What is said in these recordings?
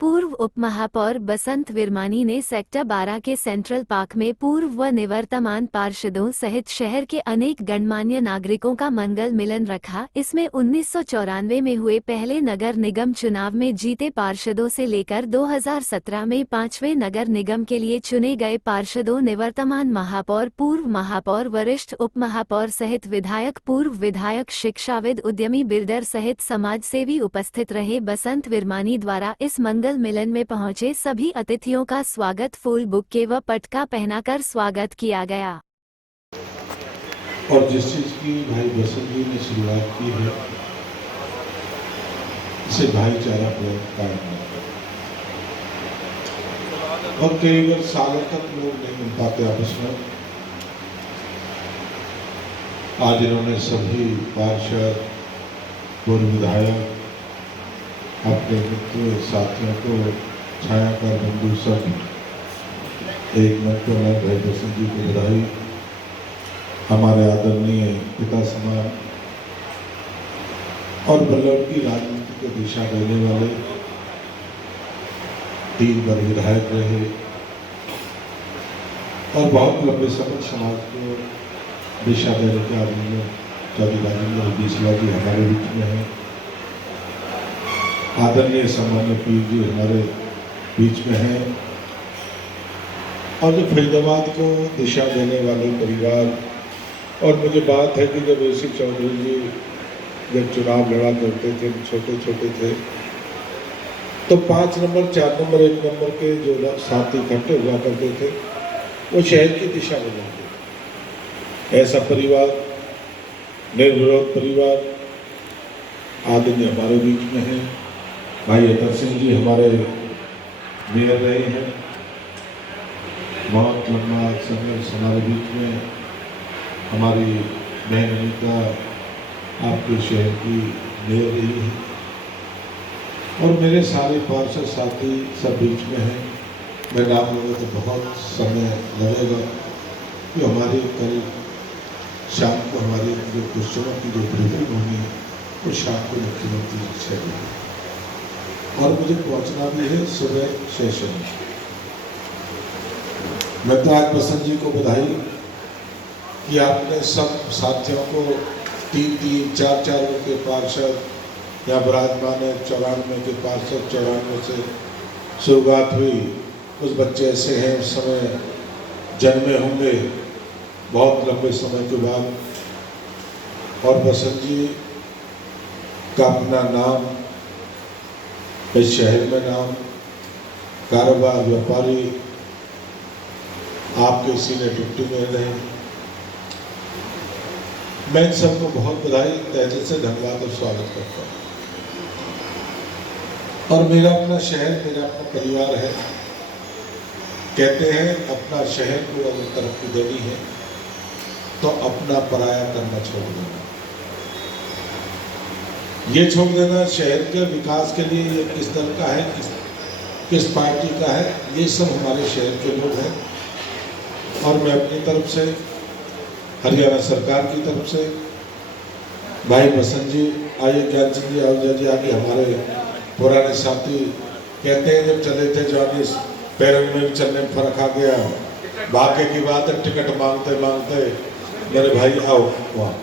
पूर्व उपमहापौर बसंत विरमानी ने सेक्टर 12 के सेंट्रल पार्क में पूर्व व निवर्तमान पार्षदों सहित शहर के अनेक गणमान्य नागरिकों का मंगल मिलन रखा। इसमें 1994 में हुए पहले नगर निगम चुनाव में जीते पार्षदों से लेकर 2017 में 5वें नगर निगम के लिए चुने गए पार्षदों, निवर्तमान महापौर, पूर्व महापौर, वरिष्ठ उपमहापौर सहित विधायक, पूर्व विधायक, शिक्षाविद, उद्यमी, बिल्डर सहित समाजसेवी उपस्थित रहे। बसंत विरमानी द्वारा इस मंगल मिलन में पहुंचे सभी अतिथियों का स्वागत फूल बुक्के व पटका पहनाकर स्वागत किया गया। और जिस चीज की भाई बसंत जी ने शुरुआत की है, इसे भाईचारा कायम रखना। और कई बार सालों तक लोग नहीं मिल पाते आपस में। आज इन्होंने सभी पार्षद, पूर्व विधायक, अपने मित्र साथियों को, छायाकार बंधु सब एक मन को मैं भाई बसंत जी को बधाई। हमारे आदरणीय पिता समान और बल्लभ की राजनीति को दिशा देने वाले 3 बार विधायक रहे और बहुत लंबे समय समाज को दिशा देने के आदमी चौधरी राजेंद्र बीसला जी हमारे बीच में हैं। आदरणीय सामान्य पीर जी हमारे बीच में हैं। और जो फरीदाबाद को दिशा देने वाले परिवार, और मुझे बात है कि जब AC चौधरी जी जब चुनाव लड़ा करते थे, छोटे छोटे थे, तो 5 नंबर, 4 नंबर, 1 नंबर के जो साथी इकट्ठे हुआ करते थे, वो शहर की दिशा बनाते थे। ऐसा परिवार, निर्विरोध परिवार आदरणीय हमारे बीच में है। भाई अतर सिंह जी हमारे मेयर रहे हैं, बहुत लंबा समय हमारे बीच में। हमारी बहन अनीता आपके शहर की मेयर रही है और मेरे सारे पार्षद साथी सब बीच में हैं। मैं नाम लूँगा तो बहुत समय लगेगा कि हमारी कल शाम को हमारी जो क्वेश्चनों की जो ब्रीफिंग होनी है वो शाम को मुख्यमंत्री जी से होगी और मुझे पहुंचना भी है सुबह सेशन में। मैं तो आज बसंत जी को बधाई कि आपने सब साथियों को 3-3, 4-4 के पार्षद या विराजमान है 94 के पार्षद, 94 से शुरुआत हुई। कुछ बच्चे ऐसे हैं उस समय जन्मे होंगे बहुत लंबे समय के बाद। और बसंत जी का अपना नाम, इस शहर में नाम, कारोबार, व्यापारी, आपके सीनियर डिप्टी मेयर रहे। मैं इन सबको बहुत बधाई, तहे दिल से धन्यवाद और स्वागत करता हूँ। और मेरा अपना शहर, मेरा अपना परिवार है। कहते हैं अपना शहर को अगर तरक्की देनी है तो अपना पराया करना छोड़ देना। ये छोड़ देना शहर के विकास के लिए ये किस दल का है, किस पार्टी का है, ये सब हमारे शहर के लोग हैं। और मैं अपनी तरफ से, हरियाणा सरकार की तरफ से, भाई बसंत जी, आइए ज्ञान सिंह जी, आहूजा जी आगे, हमारे पुराने साथी कहते हैं जब चले थे जवानी पैरों में भी चलने में फर्क आ गया। भाग्य की बात है, टिकट मांगते मांगते मेरे भाई आओ वहाँ।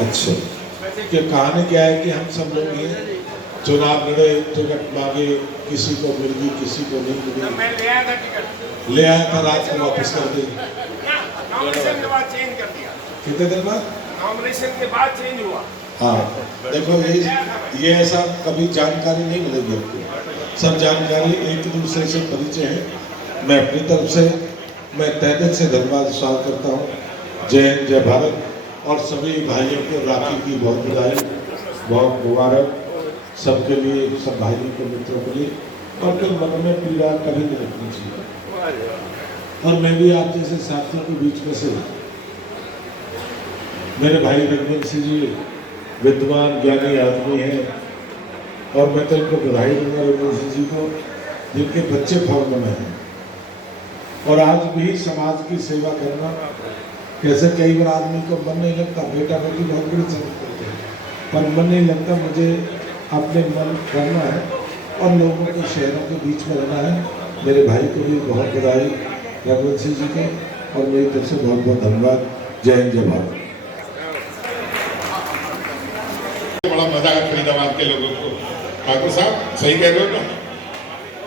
अच्छा, कि कहानी क्या है कि हम सब लोग ये चुनाव लड़े, टिकट मांगे, किसी को मिल गई, किसी को नहीं मिली। मैं ले आया था, रात को वापस कर दी। नॉमिनेशन के बाद चेंज कर दिया। कितने दिन बाद? नॉमिनेशन के बाद चेंज हुआ। हाँ, देखो ये ऐसा कभी जानकारी नहीं मिलेगी आपको। सब जानकारी एक दूसरे से परिचय है। मैं अपनी तरफ से मैं तहे दिल से धन्यवाद स्वागत करता हूँ। जय हिंद, जय भारत। और सभी भाइयों को राखी की बहुत बधाई, बहुत मुबारक सबके लिए, सब भाइयों के मित्रों के लिए। और फिर मन में पीड़ा कभी नहीं रखनी चाहिए। और मैं भी आप जैसे साथियों के बीच में से, मेरे भाई रघुवंश सिंह जी विद्वान ज्ञानी आदमी हैं और मैं तो इनको बधाई दूंगा रघुवंश सिंह जी को, जिनके बच्चे फॉर्म में हैं। और आज भी समाज की सेवा करना, कैसे कई बार आदमी को मन नहीं लगता, बेटा बेटी बहुत बड़ी समझ करते हैं, पर मन नहीं लगता। मुझे अपने मन करना है और लोगों के शहरों के बीच में रहना है। मेरे भाई को भी बहुत बधाई रघुवंश सिंह जी को, और मेरी तरफ से बहुत बहुत धन्यवाद। जय हिंद, जय भारत। बड़ा मजा आया फरीदाबाद के लोगों को। ठाकुर साहब सही कह रहे हो ना,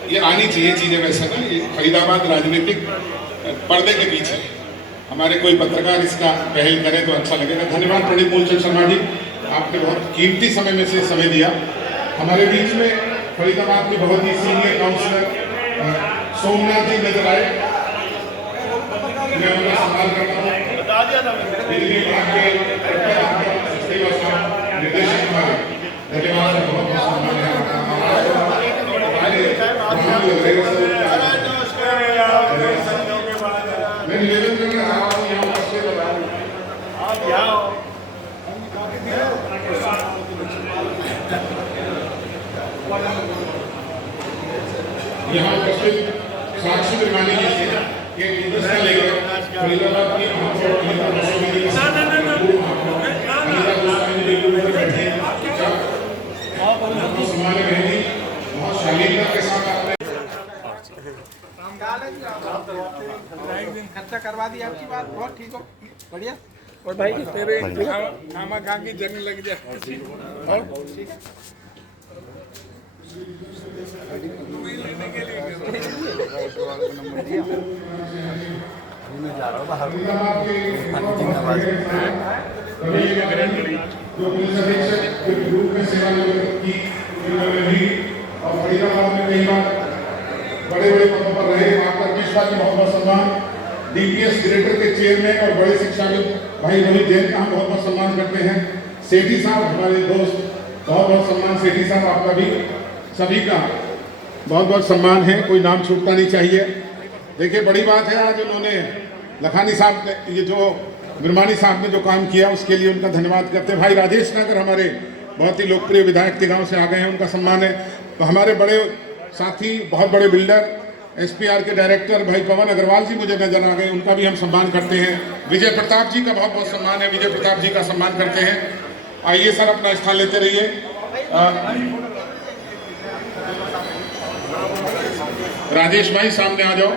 ये आनी चाहिए चीजें वैसे ना। ये फरीदाबाद राजनीतिक पर्दे के पीछे हमारे कोई पत्रकार इसका पहल करे तो अच्छा लगेगा। धन्यवाद पंडित मूलचंद शर्मा जी, आपने बहुत कीमती समय में से समय दिया। हमारे बीच में फरीदाबाद के बहुत ही सीनियर काउंसलर सोमनाथ जी नजर आए, मैं उनका सम्मान करता हूँ। बिजली विभाग के निर्देशक हमारे धन्यवाद, बहुत बहुत सम्मान है मैं निवेदन करना चाह रहा हूँ यहाँ उपस्थित साक्षी विमानी जी से एक गुलदस्ता लेकर फरीदाबाद की बहुत शालीनता के साथ खर्चा करवा दी आपकी बात, बहुत ठीक हो, बढ़िया। और भाई तेरे खामा खा की जंग लग जाए, ठीक है। जो पुलिस अधीक्षक ग्रुप में सेवानिवृत्त की और फरीदाबाद में कई बार बड़े बड़े पदों पर रहे, आपका पिछला की बहुत बहुत सम्मान। डीपीएस ग्रेटर के चेयरमैन और बड़े शिक्षाविद भाई रोहित जैन का हम बहुत बहुत सम्मान करते हैं। सेठी साहब हमारे दोस्त, बहुत बहुत सम्मान सेठी साहब आपका भी, सभी का बहुत बहुत सम्मान है, कोई नाम छूटना नहीं चाहिए। देखिए बड़ी बात है, आज उन्होंने लखानी साहब ने ये जो विरमानी साहब ने जो काम किया उसके लिए उनका धन्यवाद करते हैं। भाई राजेश नगर हमारे बहुत ही लोकप्रिय विधायक के गाँव से आ गए हैं, उनका सम्मान है। तो हमारे बड़े साथी बहुत बड़े बिल्डर एसपीआर के डायरेक्टर भाई पवन अग्रवाल जी मुझे नजर आ गए, उनका भी हम सम्मान करते हैं। विजय प्रताप जी का बहुत बहुत सम्मान है, विजय प्रताप जी का सम्मान करते हैं। आइए सर अपना स्थान लेते रहिए। राजेश भाई सामने आ जाओ।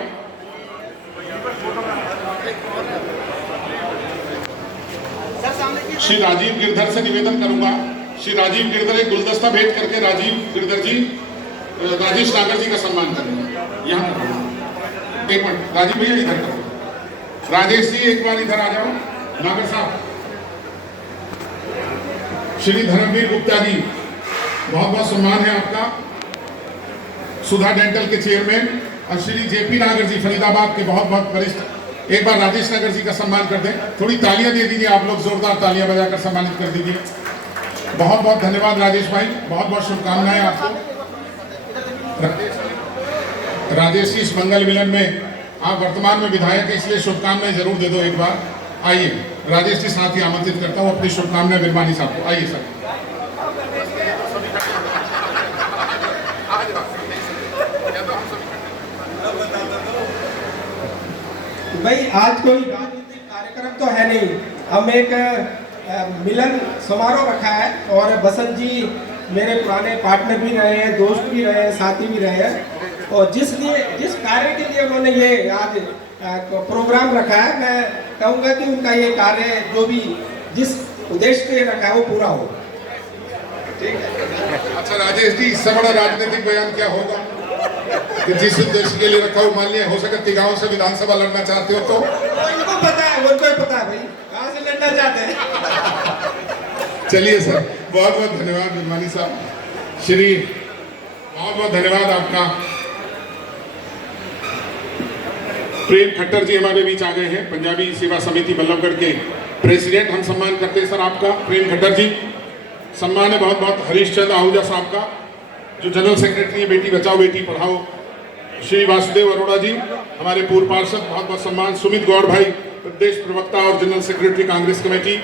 श्री राजीव गिरधर से निवेदन करूंगा, श्री राजीव गिरधर एक गुलदस्ता भेंट करके राजीव गिरधर जी राजेश नागर जी का सम्मान करेंगे। यहाँ एक मिनट राजीव भैया इधर करो। राजेश जी एक बार इधर आ जाओ। नागर साहब, श्री धर्मवीर गुप्ता जी बहुत बहुत सम्मान है आपका, सुधा डेंटल के चेयरमैन। और श्री जेपी नागर जी फरीदाबाद के बहुत बहुत वरिष्ठ, एक बार राजेश नागर जी का सम्मान कर दें। थोड़ी तालियां दे दीजिए आप लोग, जोरदार तालियां बजाकर सम्मानित कर दीजिए। बहुत बहुत धन्यवाद राजेश भाई, बहुत बहुत शुभकामनाएं आपको। राजेश जी इस मंगल मिलन में आप वर्तमान में विधायक है, इसलिए शुभकामनाएं जरूर दे दो एक बार। आइए राजेश जी साथ ही आमंत्रित करता हूँ अपनी शुभकामनाएं विरमानी साहब को। आइए सर। भाई आज कोई राजनीतिक कार्यक्रम तो है नहीं, हम एक मिलन समारोह रखा है और बसंत जी मेरे पुराने पार्टनर भी रहे हैं, दोस्त भी रहे हैं, साथी भी रहे हैं। और जिस कार्य के लिए उन्होंने ये आज प्रोग्राम रखा है, मैं कहूँगा कि उनका ये कार्य जो भी जिस उद्देश्य के लिए रखा है वो पूरा हो। ठीक है। अच्छा राजेश जी, इससे बड़ा राजनीतिक बयान क्या होगा कि जिस उद्देश्य के लिए रखा हो, मान लिया हो सके गाँव से विधानसभा लड़ना चाहते हो तो उनको पता है, उनको ही पता है भाई कहाँ से लड़ना चाहते हैं। चलिए सर, बहुत बहुत धन्यवाद विरमानी साहब। श्री बहुत बहुत धन्यवाद आपका। प्रेम खट्टर जी हमारे बीच आ गए हैं, पंजाबी सेवा समिति बल्लभगढ़ के प्रेसिडेंट। हम सम्मान करते हैं सर आपका, प्रेम खट्टर जी। सम्मान है बहुत बहुत हरीश चंद्र आहूजा साहब का, जो जनरल सेक्रेटरी है बेटी बचाओ बेटी पढ़ाओ। श्री वासुदेव अरोड़ा जी हमारे पूर्व पार्षद, बहुत बहुत सम्मान। सुमित गौड़ भाई प्रदेश प्रवक्ता और general secretary Congress committee.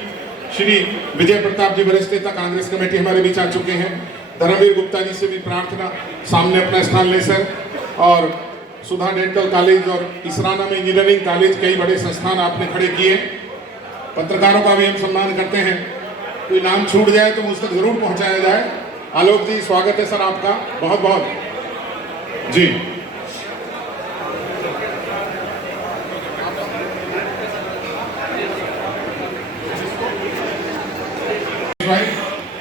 Shri Vijay Pratap ji वरिष्ठ नेता कांग्रेस कमेटी हमारे बीच आ चुके हैं। धर्मवीर गुप्ता जी से भी प्रार्थना सामने अपना स्थान ले सर। और सुधा डेंटल कॉलेज और इसराना में इंजीनियरिंग कॉलेज, कई बड़े संस्थान आपने खड़े किए। पत्रकारों का भी हम सम्मान करते हैं, कोई नाम छूट जाए तो मुझ तक जरूर पहुंचाया जाए। आलोक जी स्वागत है सर आपका, बहुत बहुत जी भाई,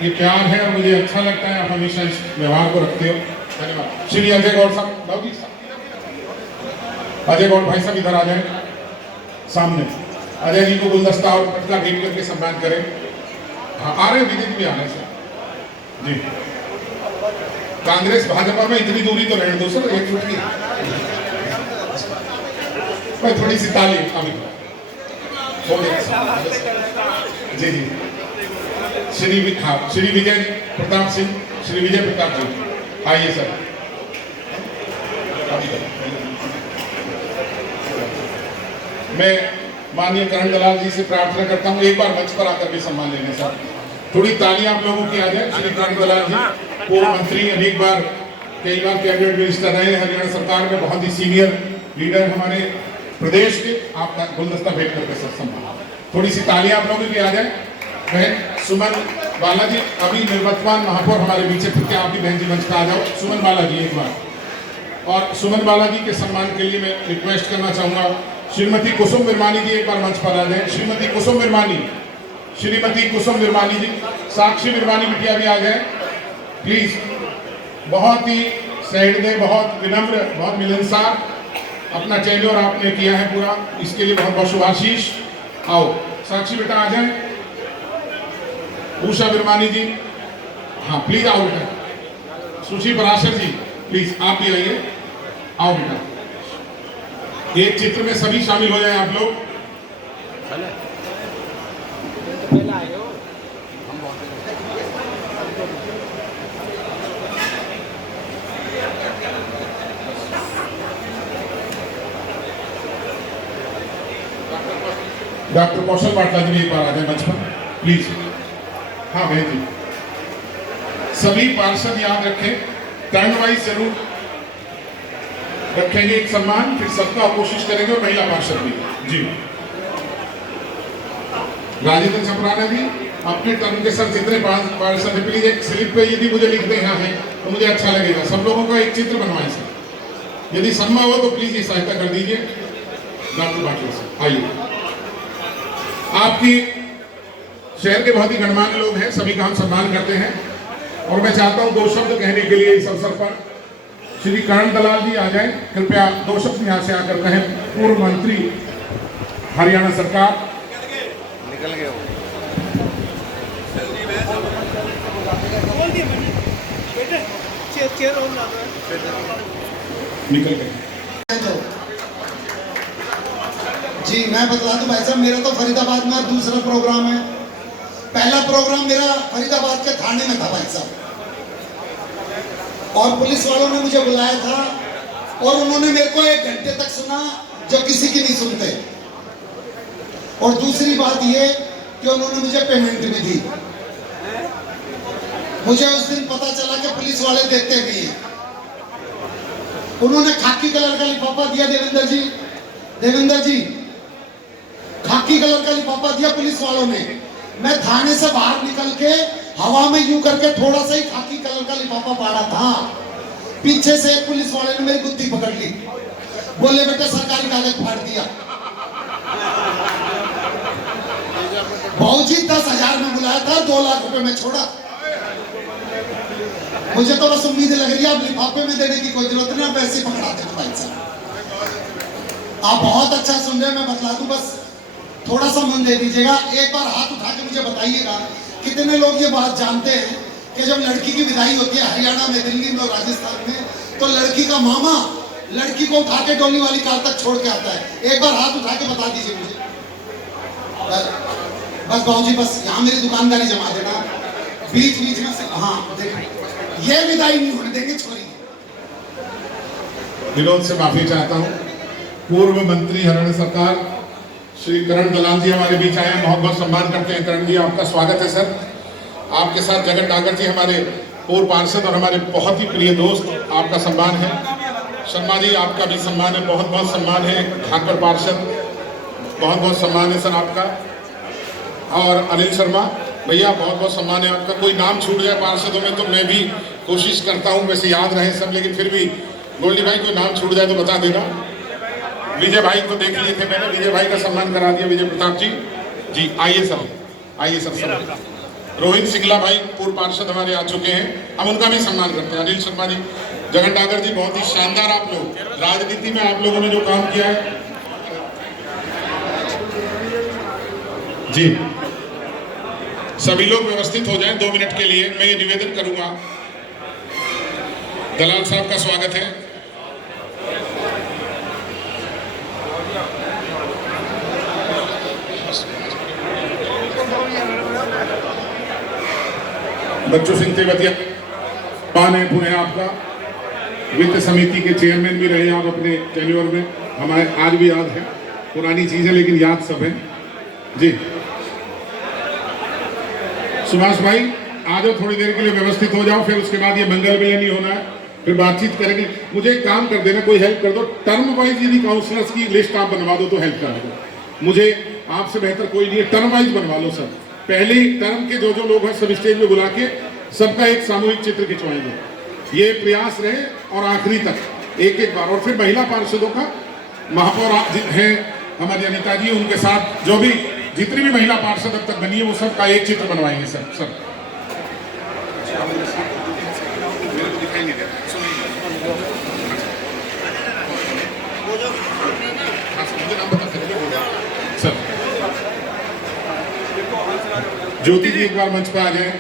ये प्यार है और मुझे अच्छा लगता है, आप हमेशा इस व्यवहार को रखते हो। धन्यवाद। श्री अजय गौड़ साहब, बाबू जी अजय गौड़ भाई साहब इधर आ जाए सामने। अजय जी को गुलदस्ता और पटका भेंट करके सम्मान करें। हाँ आ रहे, विजय जी भी आ रहे हैं सर जी। कांग्रेस भाजपा में इतनी दूरी तो रहने दो सर, एक फुट की भाई, थोड़ी सी ताली अभी जी जी। श्री विजय प्रताप सिंह, श्री विजय प्रताप जी आइए सर। मैं माननीय करण दलाल जी से प्रार्थना करता हूं एक बार मंच पर आकर भी सम्मान लेने सर। थोड़ी तालियां आप लोगों की आ जाए। श्री करण दलाल जी पूर्व मंत्री, अनेक बार कई बार कैबिनेट मिनिस्टर रहे हरियाणा सरकार में, बहुत ही सीनियर लीडर हमारे प्रदेश के। आपका गुलदस्ता भेंट करके सर सम्मान। थोड़ी सी तालियां आप लोगों की आ जाए। बहन सुमन बालाजी अभी निर्वर्तमान महापौर हमारे बीच है, फिर आप भी बहन जी मंच पर आ जाओ। सुमन बालाजी एक बार, और सुमन बालाजी के सम्मान के लिए मैं रिक्वेस्ट करना चाहूंगा श्रीमती कुसुम विरमानी जी एक बार मंच पर आ जाए। श्रीमती कुसुम विरमानी, श्रीमती कुसुम विरमानी जी। साक्षी विरमानी बिटिया भी आ जाए प्लीज। बहुत ही सहृदय, बहुत विनम्र, बहुत मिलनसार अपना टेन्योर आपने किया है पूरा, इसके लिए बहुत बहुत शुभाशीष। आओ साक्षी बेटा आ जाए। उषा विरमानी जी, हाँ प्लीज आओ बेटा। सुशी पराशर जी प्लीज आप भी आइए, आओ बेटा। एक चित्र में सभी शामिल हो जाए आप लोग। डॉक्टर कौशल पाटला जी भी एक बार आ जाए मंच पर प्लीज। हाँ बहन जी, सभी पार्षद याद रखें, टर्न वाइज जरूर रखेंगे एक सम्मान, फिर सबका कोशिश करेंगे, और महिला पार्षद भी जी। राजेंद्र छपराना जी अपने टर्न के सर जितने पार्षद है प्लीज एक स्लिप पे यदि मुझे लिख दें यहाँ है तो मुझे अच्छा लगेगा। सब लोगों का एक चित्र बनवाएं सर, यदि संभव हो तो प्लीज ये सहायता कर दीजिए। डॉक्टर पाटिल सर आइए। आपकी शहर के बहुत ही गणमान्य लोग हैं, सभी का हम सम्मान करते हैं, और मैं चाहता हूं 2 शब्द कहने के लिए इस अवसर पर श्री करण दलाल जी आ जाएं। कृपया 2 शब्द यहाँ से आकर कहें। पूर्व मंत्री हरियाणा सरकार, निकल गए निकल गए जी। मैं बता दूं भाई साहब, मेरा तो फरीदाबाद में दूसरा प्रोग्राम है। पहला प्रोग्राम मेरा फरीदाबाद के थाने में था भाई साहब, और पुलिस वालों ने मुझे बुलाया था, और उन्होंने मेरे को 1 घंटे तक सुना जो किसी की नहीं सुनते। और दूसरी बात ये कि उन्होंने मुझे पेमेंट भी दी। मुझे उस दिन पता चला कि पुलिस वाले देते भी हैं। उन्होंने खाकी कलर का लिफाफा दिया देवेंद्र जी खाकी कलर का लिफाफा दिया पुलिस वालों ने। मैं थाने से बाहर निकल के हवा में यूं करके थोड़ा सा ही खाकी कलर का लिफाफा फाड़ा था, पीछे से एक पुलिस वाले ने मेरी गुत्ती पकड़ ली, बोले बेटे सरकारी कागज फाड़ दिया। भाऊजी 10,000 में बुलाया था, 2 लाख रुपए में छोड़ा। मुझे तो बस उम्मीद लग रही है अब लिफाफे में देने की कोई जरूरत नहीं, आप ऐसे पकड़ा देना भाई साहब। आप बहुत अच्छा सुन रहे हैं, मैं बतला दूं, बस थोड़ा सा मन दे दीजिएगा। एक बार हाथ उठा के मुझे बताइएगा कितने लोग ये बात जानते हैं कि जब लड़की की विदाई होती है हरियाणा में, दिल्ली में और राजस्थान में, तो लड़की का मामा लड़की को उठा के डोली वाली कार तक छोड़ के आता है। एक बार हाथ उठा के बता दीजिए मुझे। बस बाबूजी बस यहाँ मेरी दुकानदारी जमा देना, बीच बीच में से। हाँ देखो, ये विदाई नहीं होने देंगे छोरी। विनोद से माफी चाहता हूँ। पूर्व मंत्री हरियाणा सरकार श्री करण दलाल जी हमारे बीच आए हैं, बहुत बहुत सम्मान करते हैं। करण जी आपका स्वागत है सर। आपके साथ जगन डागर जी हमारे पूर्व पार्षद और हमारे बहुत ही प्रिय दोस्त, आपका सम्मान है। शर्मा जी आपका भी सम्मान है, बहुत बहुत सम्मान है। ठाकर पार्षद बहुत बहुत सम्मान है सर आपका। और अनिल शर्मा भैया बहुत बहुत सम्मान है आपका। कोई नाम छूट जाए पार्षदों में तो मैं भी कोशिश करता हूँ वैसे याद रहे सब, लेकिन फिर भी गोल्डी भाई को नाम छूट जाए तो बता देना। विजय भाई को देख लिए थे मैंने, विजय भाई का सम्मान करा दिया, विजय प्रताप जी। जी आइए सर, आइए सर। रोहित सिंगला भाई पूर्व पार्षद हमारे आ चुके हैं, हम उनका भी सम्मान करते हैं। अनिल शर्मा जी, जगन डागर जी, बहुत ही शानदार आप लोग, राजनीति में आप लोगों ने जो काम किया है जी। सभी लोग व्यवस्थित हो जाएं 2 मिनट के लिए। मैं ये निवेदन करूंगा, दलाल साहब का स्वागत है। बच्चू सिंह तेवतिया पान है पुणे आपका, वित्त समिति के चेयरमैन भी रहे आप अपने टेन्योर में, हमारे आज भी याद है, पुरानी चीजें लेकिन याद सब है जी। सुभाष भाई आ जाओ, थोड़ी देर के लिए व्यवस्थित हो जाओ, फिर उसके बाद ये मंगल मिलन ही होना है, फिर बातचीत करेंगे। मुझे एक काम कर देना, कोई हेल्प कर दो, टर्म वाइज यदि काउंसलर्स की लिस्ट आप बनवा दो तो हेल्प कर दो। मुझे आपसे बेहतर कोई नहीं है, टर्म वाइज बनवा लो सब। पहले टर्म के जो लोग हैं सब स्टेज में बुला के सबका एक सामूहिक चित्र खिंचवाएंगे, ये प्रयास रहे और आखिरी तक एक एक बार। और फिर महिला पार्षदों का महापौर है हमारी अनिता जी, उनके साथ जो भी जितनी भी महिला पार्षद अब तक बनी है वो सबका एक चित्र बनवाएंगे सर। सर दिखाई नहीं दे रहा, नाम बता सकते सर। ज्योति जी एक बार मंच पर आ जाए।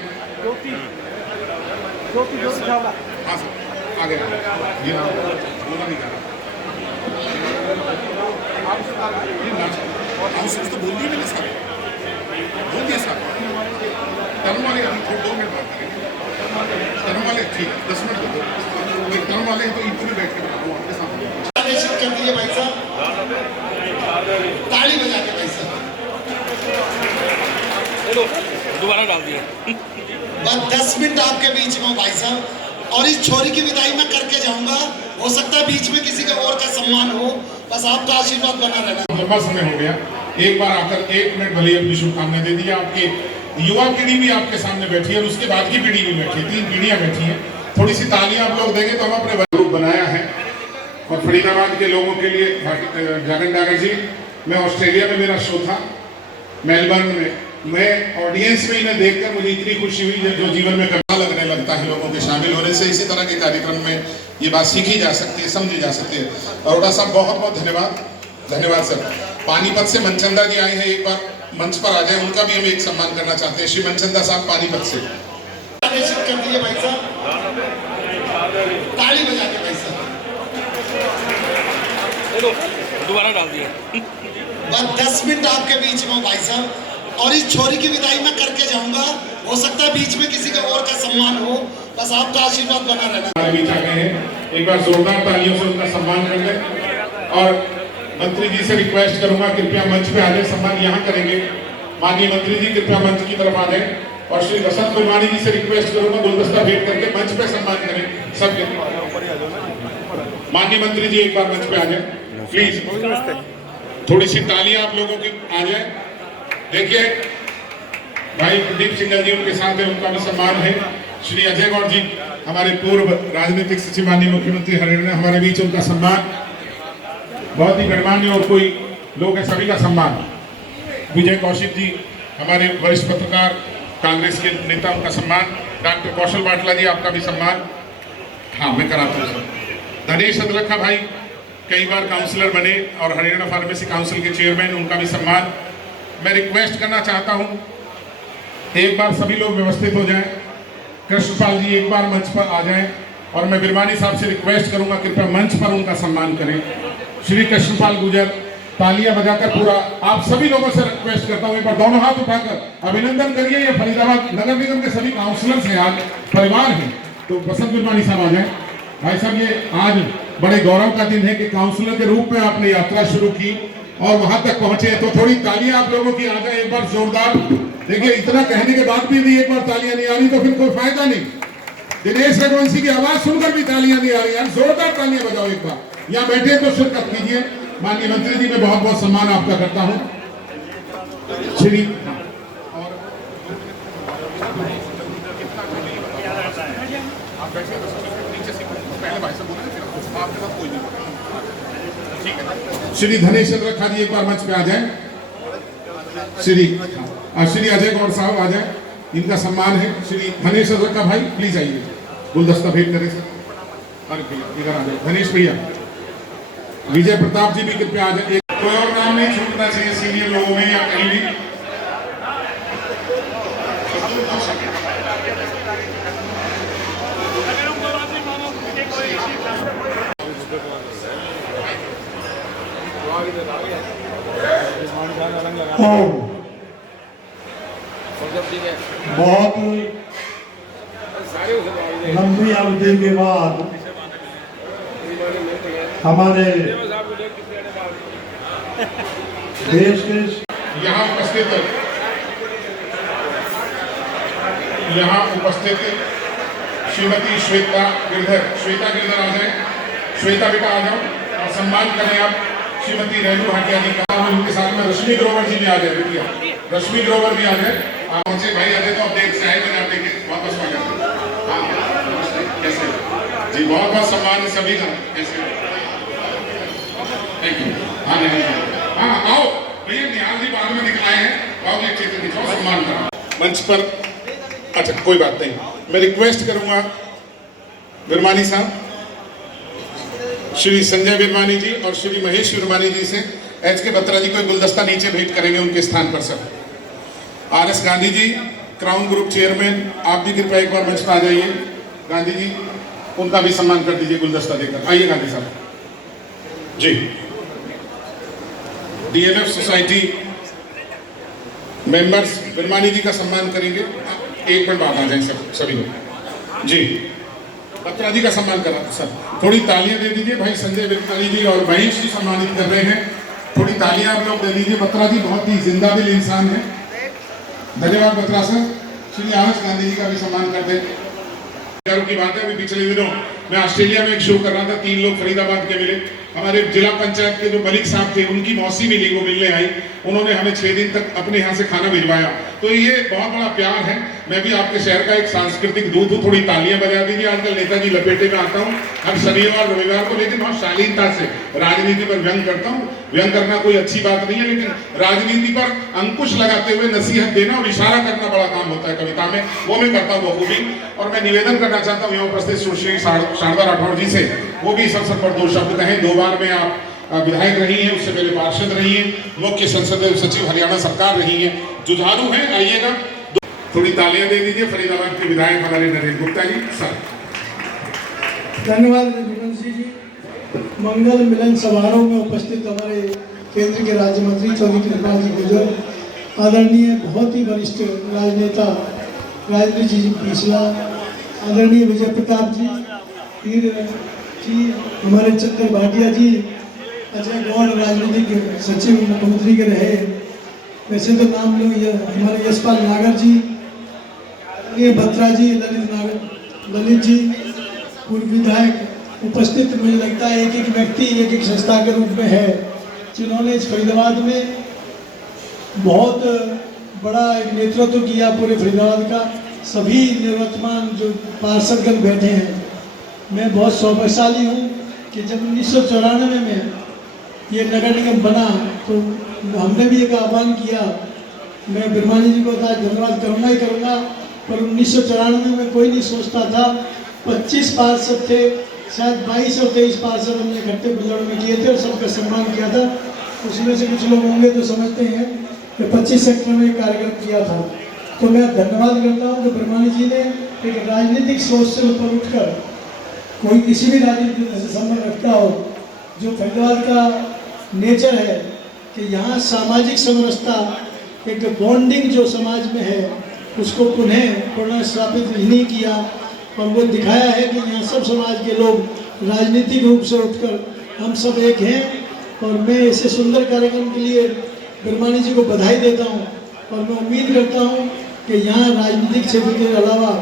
हाँ सर आ गए जी, नाम बोला नहीं जा रहा, तो बोल दिए मैंने सर, बोल दिए सर। टर्म वाले हम 2 मिनट बात करेंगे, टर्म वाले ठीक 10 मिनट दो, टर्म वाले तो इतने बैठ के वो आपके सामने आदेशित कर दीजिए भाई साहब, ताली बजा के भाई साहब। दोबारा डाल दिया। बस 10 मिनट आपके बीच में भाई साहब, और इस छोरी की विदाई मैं करके जाऊंगा, हो सकता है बीच में किसी के और का सम्मान हो, बस आपका आशीर्वाद बना रहना। लंबा समय हो गया, एक बार आकर 1 मिनट भले अपनी शुभकामनाएं दे दी। आपके युवा पीढ़ी भी आपके सामने बैठी है और उसके बाद की पीढ़ी भी बैठी है, 3 पीढ़ियां बैठी हैं। थोड़ी सी तालियां आप लोग देंगे तो हम अपने ग्रुप बनाया है। और फरीदाबाद के लोगों के लिए जगन डागर जी, मैं ऑस्ट्रेलिया में मेरा शो था मेलबर्न में, मैं ऑडियंस में इन्हें देखकर मुझे इतनी खुशी हुई जो जीवन में करना लगने लगता है लोगों के शामिल होने से। इसी तरह के कार्यक्रम में ये बात सीखी जा सकती है, समझी जा सकती है। अरोड़ा साहब बहुत बहुत धन्यवाद, धन्यवाद सर। पानीपत से मनचंदा जी आए हैं, एक बार मंच पर आ जाए, उनका भी हम एक सम्मान करना चाहते हैं। श्री मनचंदा साहब पानीपत से आदेशित कर दीजिए भाई साहब, ताली बजा के भाई साहब। दोबारा डाल दिया। बस 10 मिनट आपके बीच में भाई साहब, और इस छोरी की विदाई मैं करके जाऊंगा, हो सकता है बीच में किसी के और का सम्मान हो, बस आपका आशीर्वाद बना रहना। बीच आ गए हैं, एक बार जोरदार तालियों से उनका सम्मान कर लें। और मंत्री जी से रिक्वेस्ट करूंगा कृपया मंच पे आ जाए, सम्मान यहाँ करेंगे। माननीय मंत्री जी कृपया मंच की तरफ आ जाए। और श्री बसंत विरमानी जी से रिक्वेस्ट करूंगा गुलदस्ता भेंट करके मंच पे सम्मान करें सबके। माननीय मंत्री जी एक बार मंच पे आ जाए प्लीज, थोड़ी सी तालियां आप लोगों की आ जाए। देखिए भाई प्रदीप सिंगल जी उनके साथ है, उनका भी सम्मान है। श्री अजय गौड़ जी हमारे पूर्व राजनीतिक सचिव माननीय मुख्यमंत्री हरियाणा, हमारे बीच उनका सम्मान बहुत ही गणमान्य और कोई लोग हैं सभी का सम्मान। विजय कौशिक जी हमारे वरिष्ठ पत्रकार कांग्रेस के नेता, उनका सम्मान। डॉक्टर कौशल बाटला जी आपका भी सम्मान। हाँ मैं कराता हूँ सर। धनेश अदरखा भाई कई बार काउंसलर बने और हरियाणा फार्मेसी काउंसिल के चेयरमैन, उनका भी सम्मान। मैं रिक्वेस्ट करना चाहता हूं एक बार सभी लोग व्यवस्थित हो जाएं। कृष्णपाल जी एक बार मंच पर आ जाएं और मैं बिरमानी साहब से रिक्वेस्ट करूंगा कृपया मंच पर उनका सम्मान करें। श्री कृष्णपाल गुजर तालियां बजाकर पूरा आप सभी लोगों से रिक्वेस्ट करता हूं, एक बार दोनों हाथ उठाकर अभिनंदन करिए। ये फरीदाबाद नगर निगम के सभी काउंसलर्स हैं, आज परिवार हैं, तो बसंत बिरमानी साहब आ जाए। भाई साहब ये आज बड़े गौरव का दिन है कि काउंसलर के रूप में आपने यात्रा शुरू की और वहां तक पहुंचे, तो थोड़ी तालियां आप लोगों की आ जाए एक बार जोरदार। देखिए इतना कहने के बाद भी यदि एक बार तालियां नहीं आ रही तो फिर कोई फायदा नहीं। दिनेश रघुवंशी की आवाज सुनकर भी तालियां नहीं आ रही, यार जोरदार तालियां बजाओ एक बार। यहाँ बैठे तो शिरकत कीजिए। माननीय मंत्री जी मैं बहुत बहुत सम्मान आपका करता हूँ। श्री आपके साथ कोई नहीं। ठीक है, श्री धनेश रखा जी एक बार मंच पे आ जाए। श्री अजय गौड़ साहब आ जाए, इनका सम्मान है। श्री धनेश रखा भाई प्लीज आइए, गुलदस्ता भेंट करें सर। अरे भैया इधर आ जाए, धनेश भैया। विजय प्रताप जी भी कृपया आ जाए। कोई और नाम नहीं छूटना चाहिए सीनियर लोगों में या कहीं भी। बहुत लंबी अवधि के बाद हमारे देश के यहाँ उपस्थित श्रीमती श्वेता गिरधर आ जाए। श्वेता बेटा आ जाओ और सम्मान करें आप श्रीमती रेणु भाटिया जी का। उनके साथ में रश्मि ग्रोवर जी भी आ जाए बेटिया, रश्मि ग्रोवर भी आ जाए। आप पहुंचे भाई आ जाए तो अपडेट से आए, मैंने आपके वापस स्वागत है। हाँ कैसे जी, बहुत बहुत सम्मान है सभी का। कैसे थैंक यू। हाँ नहीं हाँ आओ भैया, निहाल जी बाद में दिखाए हैं, आओ अच्छे से दिखाओ, सम्मान करो मंच पर। अच्छा कोई बात नहीं, मैं रिक्वेस्ट करूंगा विरमानी साहब, श्री संजय विरमानी जी और श्री महेश विरमानी जी से एच के बत्रा जी को गुलदस्ता नीचे भेंट करेंगे उनके स्थान पर। Sir RS Gandhi ji crown group chairman, आप भी कृपया एक बार मंच पर आ जाइए। गांधी जी उनका भी सम्मान कर दीजिए गुलदस्ता देकर। आइए गांधी साहब जी। DNF सोसाइटी मेंबर्स विरमानी जी का सम्मान करेंगे। एक मिनट बाद आ जाए सब सभी लोग जी। बत्रा जी का सम्मान करा सर, थोड़ी तालियां दे दीजिए भाई। संजय विरमानी जी और महेश जी सम्मानित कर रहे हैं, थोड़ी तालियां आप लोग दे दीजिए। बत्रा जी बहुत ही जिंदा दिल इंसान है, धन्यवाद बत्रा सर। श्री RS गांधी जी का भी सम्मान कर दें। की बात है, अभी पिछले दिनों मैं ऑस्ट्रेलिया में एक शो कर रहा था, 3 लोग फरीदाबाद के मिले। हमारे जिला पंचायत के जो मलिक साहब थे, उनकी मौसी मिली, वो मिलने आई। उन्होंने हमें 6 दिन तक अपने यहाँ से खाना भिजवाया। तो ये बहुत बड़ा प्यार है। मैं भी आपके शहर का एक सांस्कृतिक दूत हूँ, थोड़ी तालियां बजा दीजिए। आजकल नेताजी लपेटे में आता हूँ हर शनिवार रविवार को, लेकिन बहुत शालीनता से राजनीति पर व्यंग करता हूँ। व्यंग करना कोई अच्छी बात नहीं है, लेकिन राजनीति पर अंकुश लगाते हुए नसीहत देना और इशारा करना बड़ा काम होता है कविता में, वो मैं करता हूँ बखूबी। और मैं निवेदन करना चाहता हूँ यहाँ उपस्थित सुश्री शारदा राठौर जी से, वो भी इस अवसर पर 2 शब्द कहें। 2 बार में आप विधायक रही हैं, उससे पहले पार्षद रही हैं, मुख्य संसदीय सचिव हरियाणा सरकार रही हैं, जुझारू हैं। आइएगा, थोड़ी तालियां दे दीजिए फरीदाबाद के विधायक हमारे नरेंद्र गुप्ता जी। सर धन्यवाद रघुवंशी जी। मंगल मिलन समारोह में उपस्थित हमारे केंद्र के राज्य मंत्री चौधरी कृपाल जी गुर्जर, आदरणीय बहुत ही वरिष्ठ राजनेता राजेंद्र जी पिछला, आदरणीय विजय प्रताप जी, वीर जी, हमारे चंद्र भाटिया जी, अजय गौड़ राजनीतिक सचिव मुख्यमंत्री के रहे, वैसे तो नाम लो, ये हमारे यशपाल नागर जी, ये बत्रा जी, ललित जी, पूर्व विधायक उपस्थित। मुझे लगता है एक एक व्यक्ति एक एक संस्था के रूप में है, जिन्होंने इस फरीदाबाद में बहुत बड़ा एक नेतृत्व किया पूरे फरीदाबाद का। सभी निवर्तमान जो पार्षदगण बैठे हैं, मैं बहुत सौभाग्यशाली हूँ कि जब 1994 में ये नगर निगम बना तो हमने भी एक आह्वान किया। मैं विरमानी जी को धन्यवाद करूँगा ही करूँगा, पर 1994 में कोई नहीं सोचता था। 25 पार्षद थे, शायद 22 और 23 पार्षद हमने इकट्ठे बुलंद में किए थे और सबका सम्मान किया था। उसमें से कुछ लोग होंगे तो समझते हैं कि 25 सेक्टर में कार्यक्रम किया था। तो मैं धन्यवाद करता हूँ कि विरमानी जी ने एक राजनीतिक सोच से ऊपर उठकर, कोई किसी भी राजनीति से संबंध रखता हो, जो फरीदाबाद का नेचर है कि यहाँ सामाजिक समरसता, एक बॉन्डिंग जो समाज में है, उसको पुनः स्थापित नहीं किया और वो दिखाया है कि यहाँ सब समाज के लोग राजनीतिक रूप से उठकर हम सब एक हैं। और मैं ऐसे सुंदर कार्यक्रम के लिए विरमानी जी को बधाई देता हूँ और मैं उम्मीद करता हूँ कि यहाँ राजनीतिक क्षेत्र के अलावा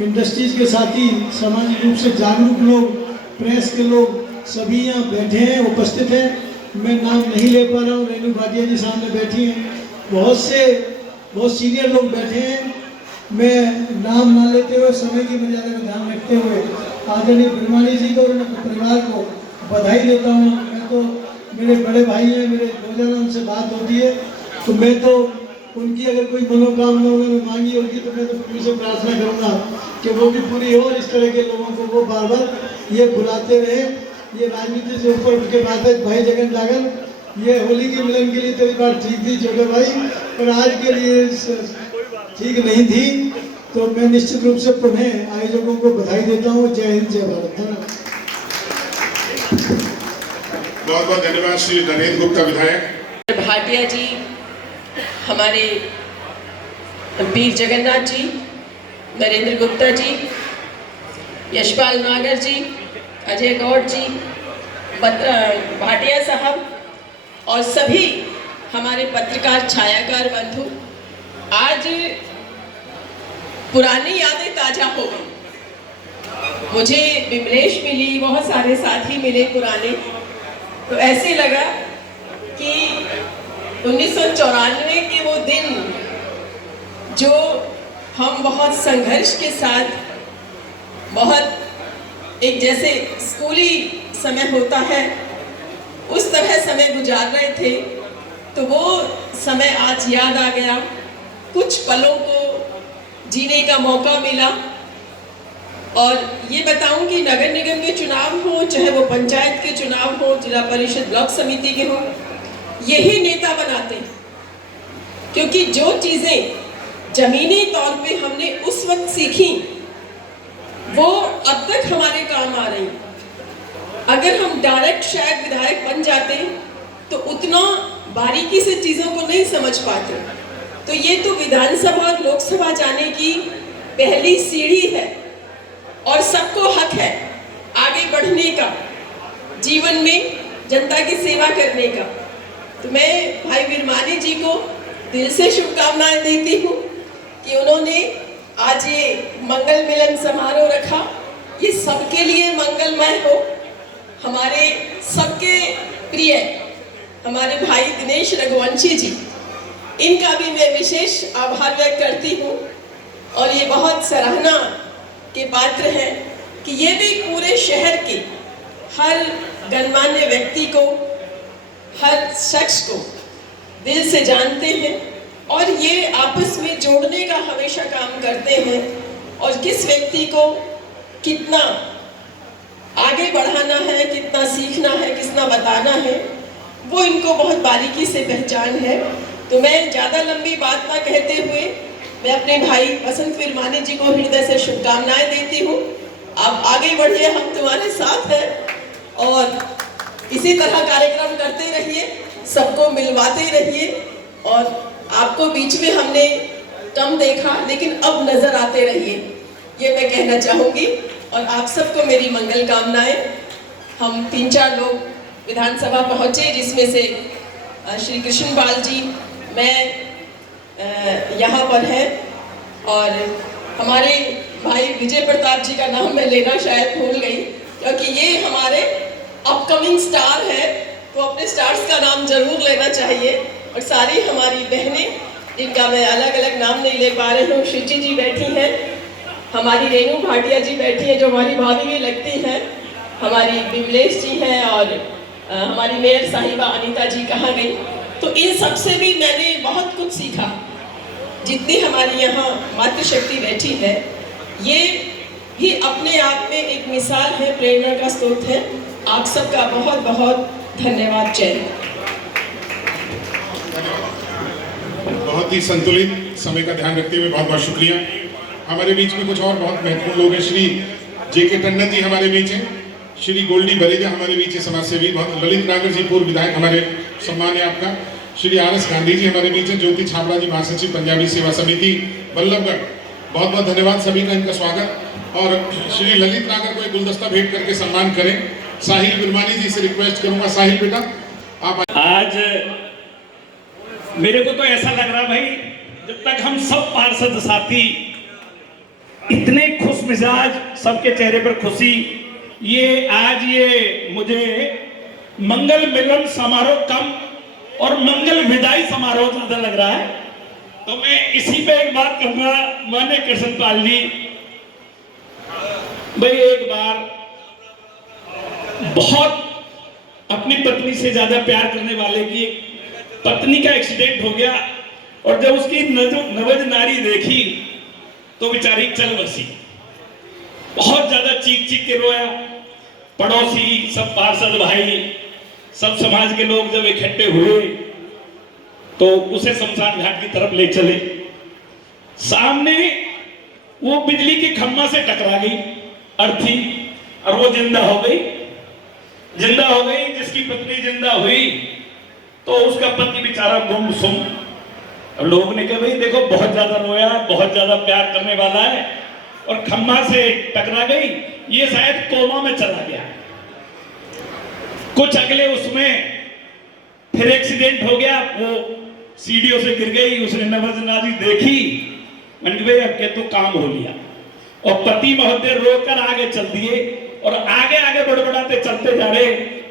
इंडस्ट्रीज के साथ ही सामाजिक रूप से जागरूक लोग, प्रेस के लोग सभी यहाँ बैठे हैं, उपस्थित हैं। मैं नाम नहीं ले पा रहा हूँ, रेणु भाटिया जी सामने बैठी हैं, बहुत सीनियर लोग बैठे हैं। मैं नाम ना लेते हुए समय की मर्यादा का ध्यान रखते हुए आदरणीय विरमानी जी को और उनके परिवार को बधाई देता हूँ। मैं तो, मेरे बड़े भाई हैं, मेरे रोजाना उनसे बात होती है, तो मैं तो उनकी अगर कोई मनोकामना उन्होंने मांगी होगी तो मैं तो प्रभु से प्रार्थना करूँगा कि वो भी पूरी हो और इस तरह के लोगों को वो बार बार ये बुलाते रहे। ये राजनीति से ऊपर उठ के बात है। भाई जगन जागन, ये होली के मिलन के लिए तेरी बात ठीक थी छोटे भाई, पर आज के लिए ठीक नहीं थी। तो मैं निश्चित रूप से पुनः आयोजकों को बधाई देता हूँ। जय हिंद, जय भारत। धन्यवाद। बहुत बहुत धन्यवाद श्री नरेंद्र गुप्ता विधायक। भाटिया जी, हमारे वीर जगन्नाथ जी, नरेंद्र गुप्ता जी, यशपाल नागर जी, अजय गौड़ जी, भाटिया साहब और सभी हमारे पत्रकार छायाकार बंधु, आज पुरानी यादें ताजा हो गई। मुझे विमलेश मिली, बहुत सारे साथी मिले पुराने, तो ऐसे लगा कि 1994 के वो दिन जो हम बहुत संघर्ष के साथ, बहुत एक जैसे स्कूली समय होता है उस तरह समय गुजार रहे थे, तो वो समय आज याद आ गया। कुछ पलों को जीने का मौका मिला। और ये बताऊं कि नगर निगम के चुनाव हो, चाहे वो पंचायत के चुनाव हो, जिला परिषद ब्लॉक समिति के हो, यही नेता बनाते हैं। क्योंकि जो चीजें जमीनी तौर पे हमने उस वक्त सीखी वो अब तक हमारे काम आ रही। अगर हम डायरेक्ट शायद विधायक बन जाते तो उतना बारीकी से चीजों को नहीं समझ पाते। तो ये तो विधानसभा और लोकसभा जाने की पहली सीढ़ी है और सबको हक है आगे बढ़ने का, जीवन में जनता की सेवा करने का। तो मैं भाई विरमानी जी को दिल से शुभकामनाएं देती हूँ कि उन्होंने आज ये मंगल मिलन समारोह रखा। ये सबके लिए मंगलमय हो। हमारे सबके प्रिय हमारे भाई दिनेश रघुवंशी जी, इनका भी मैं विशेष आभार व्यक्त करती हूँ। और ये बहुत सराहना के पात्र हैं कि ये भी पूरे शहर के हर गणमान्य व्यक्ति को, हर शख्स को दिल से जानते हैं और ये आपस में जोड़ने का हमेशा काम करते हैं। और किस व्यक्ति को कितना आगे बढ़ाना है, कितना सीखना है, कितना बताना है, वो इनको बहुत बारीकी से पहचान है। तो मैं ज़्यादा लंबी बात ना कहते हुए मैं अपने भाई बसंत विरमानी जी को हृदय से शुभकामनाएं देती हूँ। आप आगे बढ़िए, हम तुम्हारे साथ हैं और इसी तरह कार्यक्रम करते रहिए, सबको मिलवाते रहिए। और आपको बीच में हमने कम देखा लेकिन अब नजर आते रहिए, ये मैं कहना चाहूँगी। और आप सबको मेरी मंगल कामनाएं। हम 3-4 लोग विधानसभा पहुँचे, जिसमें से श्री कृष्ण पाल जी, मैं यहाँ पर है और हमारे भाई विजय प्रताप जी का नाम मैं लेना शायद भूल गई, क्योंकि ये हमारे अपकमिंग स्टार है, तो अपने स्टार्स का नाम जरूर लेना चाहिए। और सारी हमारी बहनें जिनका मैं अलग अलग नाम नहीं ले पा रही हूँ, शुचि जी बैठी हैं, हमारी रेणु भाटिया जी बैठी हैं जो हमारी भाभी भी लगती हैं, हमारी विमलेश जी हैं और हमारी मेयर साहिबा अनीता जी कहाँ गई। तो इन सबसे भी मैंने बहुत कुछ सीखा। जितनी हमारी यहाँ मातृशक्ति बैठी है, ये भी अपने आप में एक मिसाल है, प्रेरणा का स्रोत है। आप सबका बहुत बहुत धन्यवाद। जय। बहुत ही संतुलित समय का ध्यान रखते हुए बहुत बहुत शुक्रिया। हमारे बीच में कुछ और बहुत महत्वपूर्ण लोग हैं। श्री जे.के. टंडन जी हमारे बीच हैं, श्री गोल्डी बरेजा हमारे बीच है, समाज सेवी। बहुत ललित नागर जी पूर्व विधायक, हमारे सम्मान है आपका। श्री आर.एस. गांधी जी हमारे बीच है, ज्योति छाबड़ा जी महासचिव पंजाबी सेवा समिति बल्लभगढ़। बहुत बहुत धन्यवाद सभी का, इनका स्वागत। और श्री ललित नागर को एक गुलदस्ता भेंट करके सम्मान करें। साहिल विरमानी जी से रिक्वेस्ट करूंगा, साहिल बेटा आप। आज मेरे को तो ऐसा लग रहा भाई, जब तक हम सब पार्षद साथी इतने खुश मिजाज, सबके चेहरे पर खुशी, ये आज ये मुझे मंगल मिलन समारोह कम और मंगल विदाई समारोह ज्यादा लग रहा है। तो मैं इसी पे एक बात कहूंगा, माने कृष्ण पाल जी भाई, एक बार बहुत अपनी पत्नी से ज्यादा प्यार करने वाले की एक पत्नी का एक्सीडेंट हो गया, और जब उसकी नवज नारी देखी तो बेचारी चल बसी। बहुत ज्यादा चीख चीख के रोया। पड़ोसी, सब पार्षद भाई, सब समाज के लोग जब इकट्ठे हुए तो उसे शमशान घाट की तरफ ले चले। सामने वो बिजली के खंभा से टकरा गई अर्थी, और वो जिंदा हो गई। जिसकी पत्नी जिंदा हुई तो उसका पति बेचारा गुमसुम। और लोग ने कहा भाई देखो बहुत ज्यादा रोया, बहुत ज्यादा प्यार करने वाला है, और खंभा से टकरा गई, ये शायद कोमा में चला गया। कुछ अगले उसमें फिर एक्सीडेंट हो गया, वो सीढ़ियों से गिर गई, उसने नवज नारी देखी, मैंने भाई अब के तो काम हो लिया। और पति महोदय रोकर आगे चल दिए, और आगे आगे बड़बड़ाते चलते जा रहे।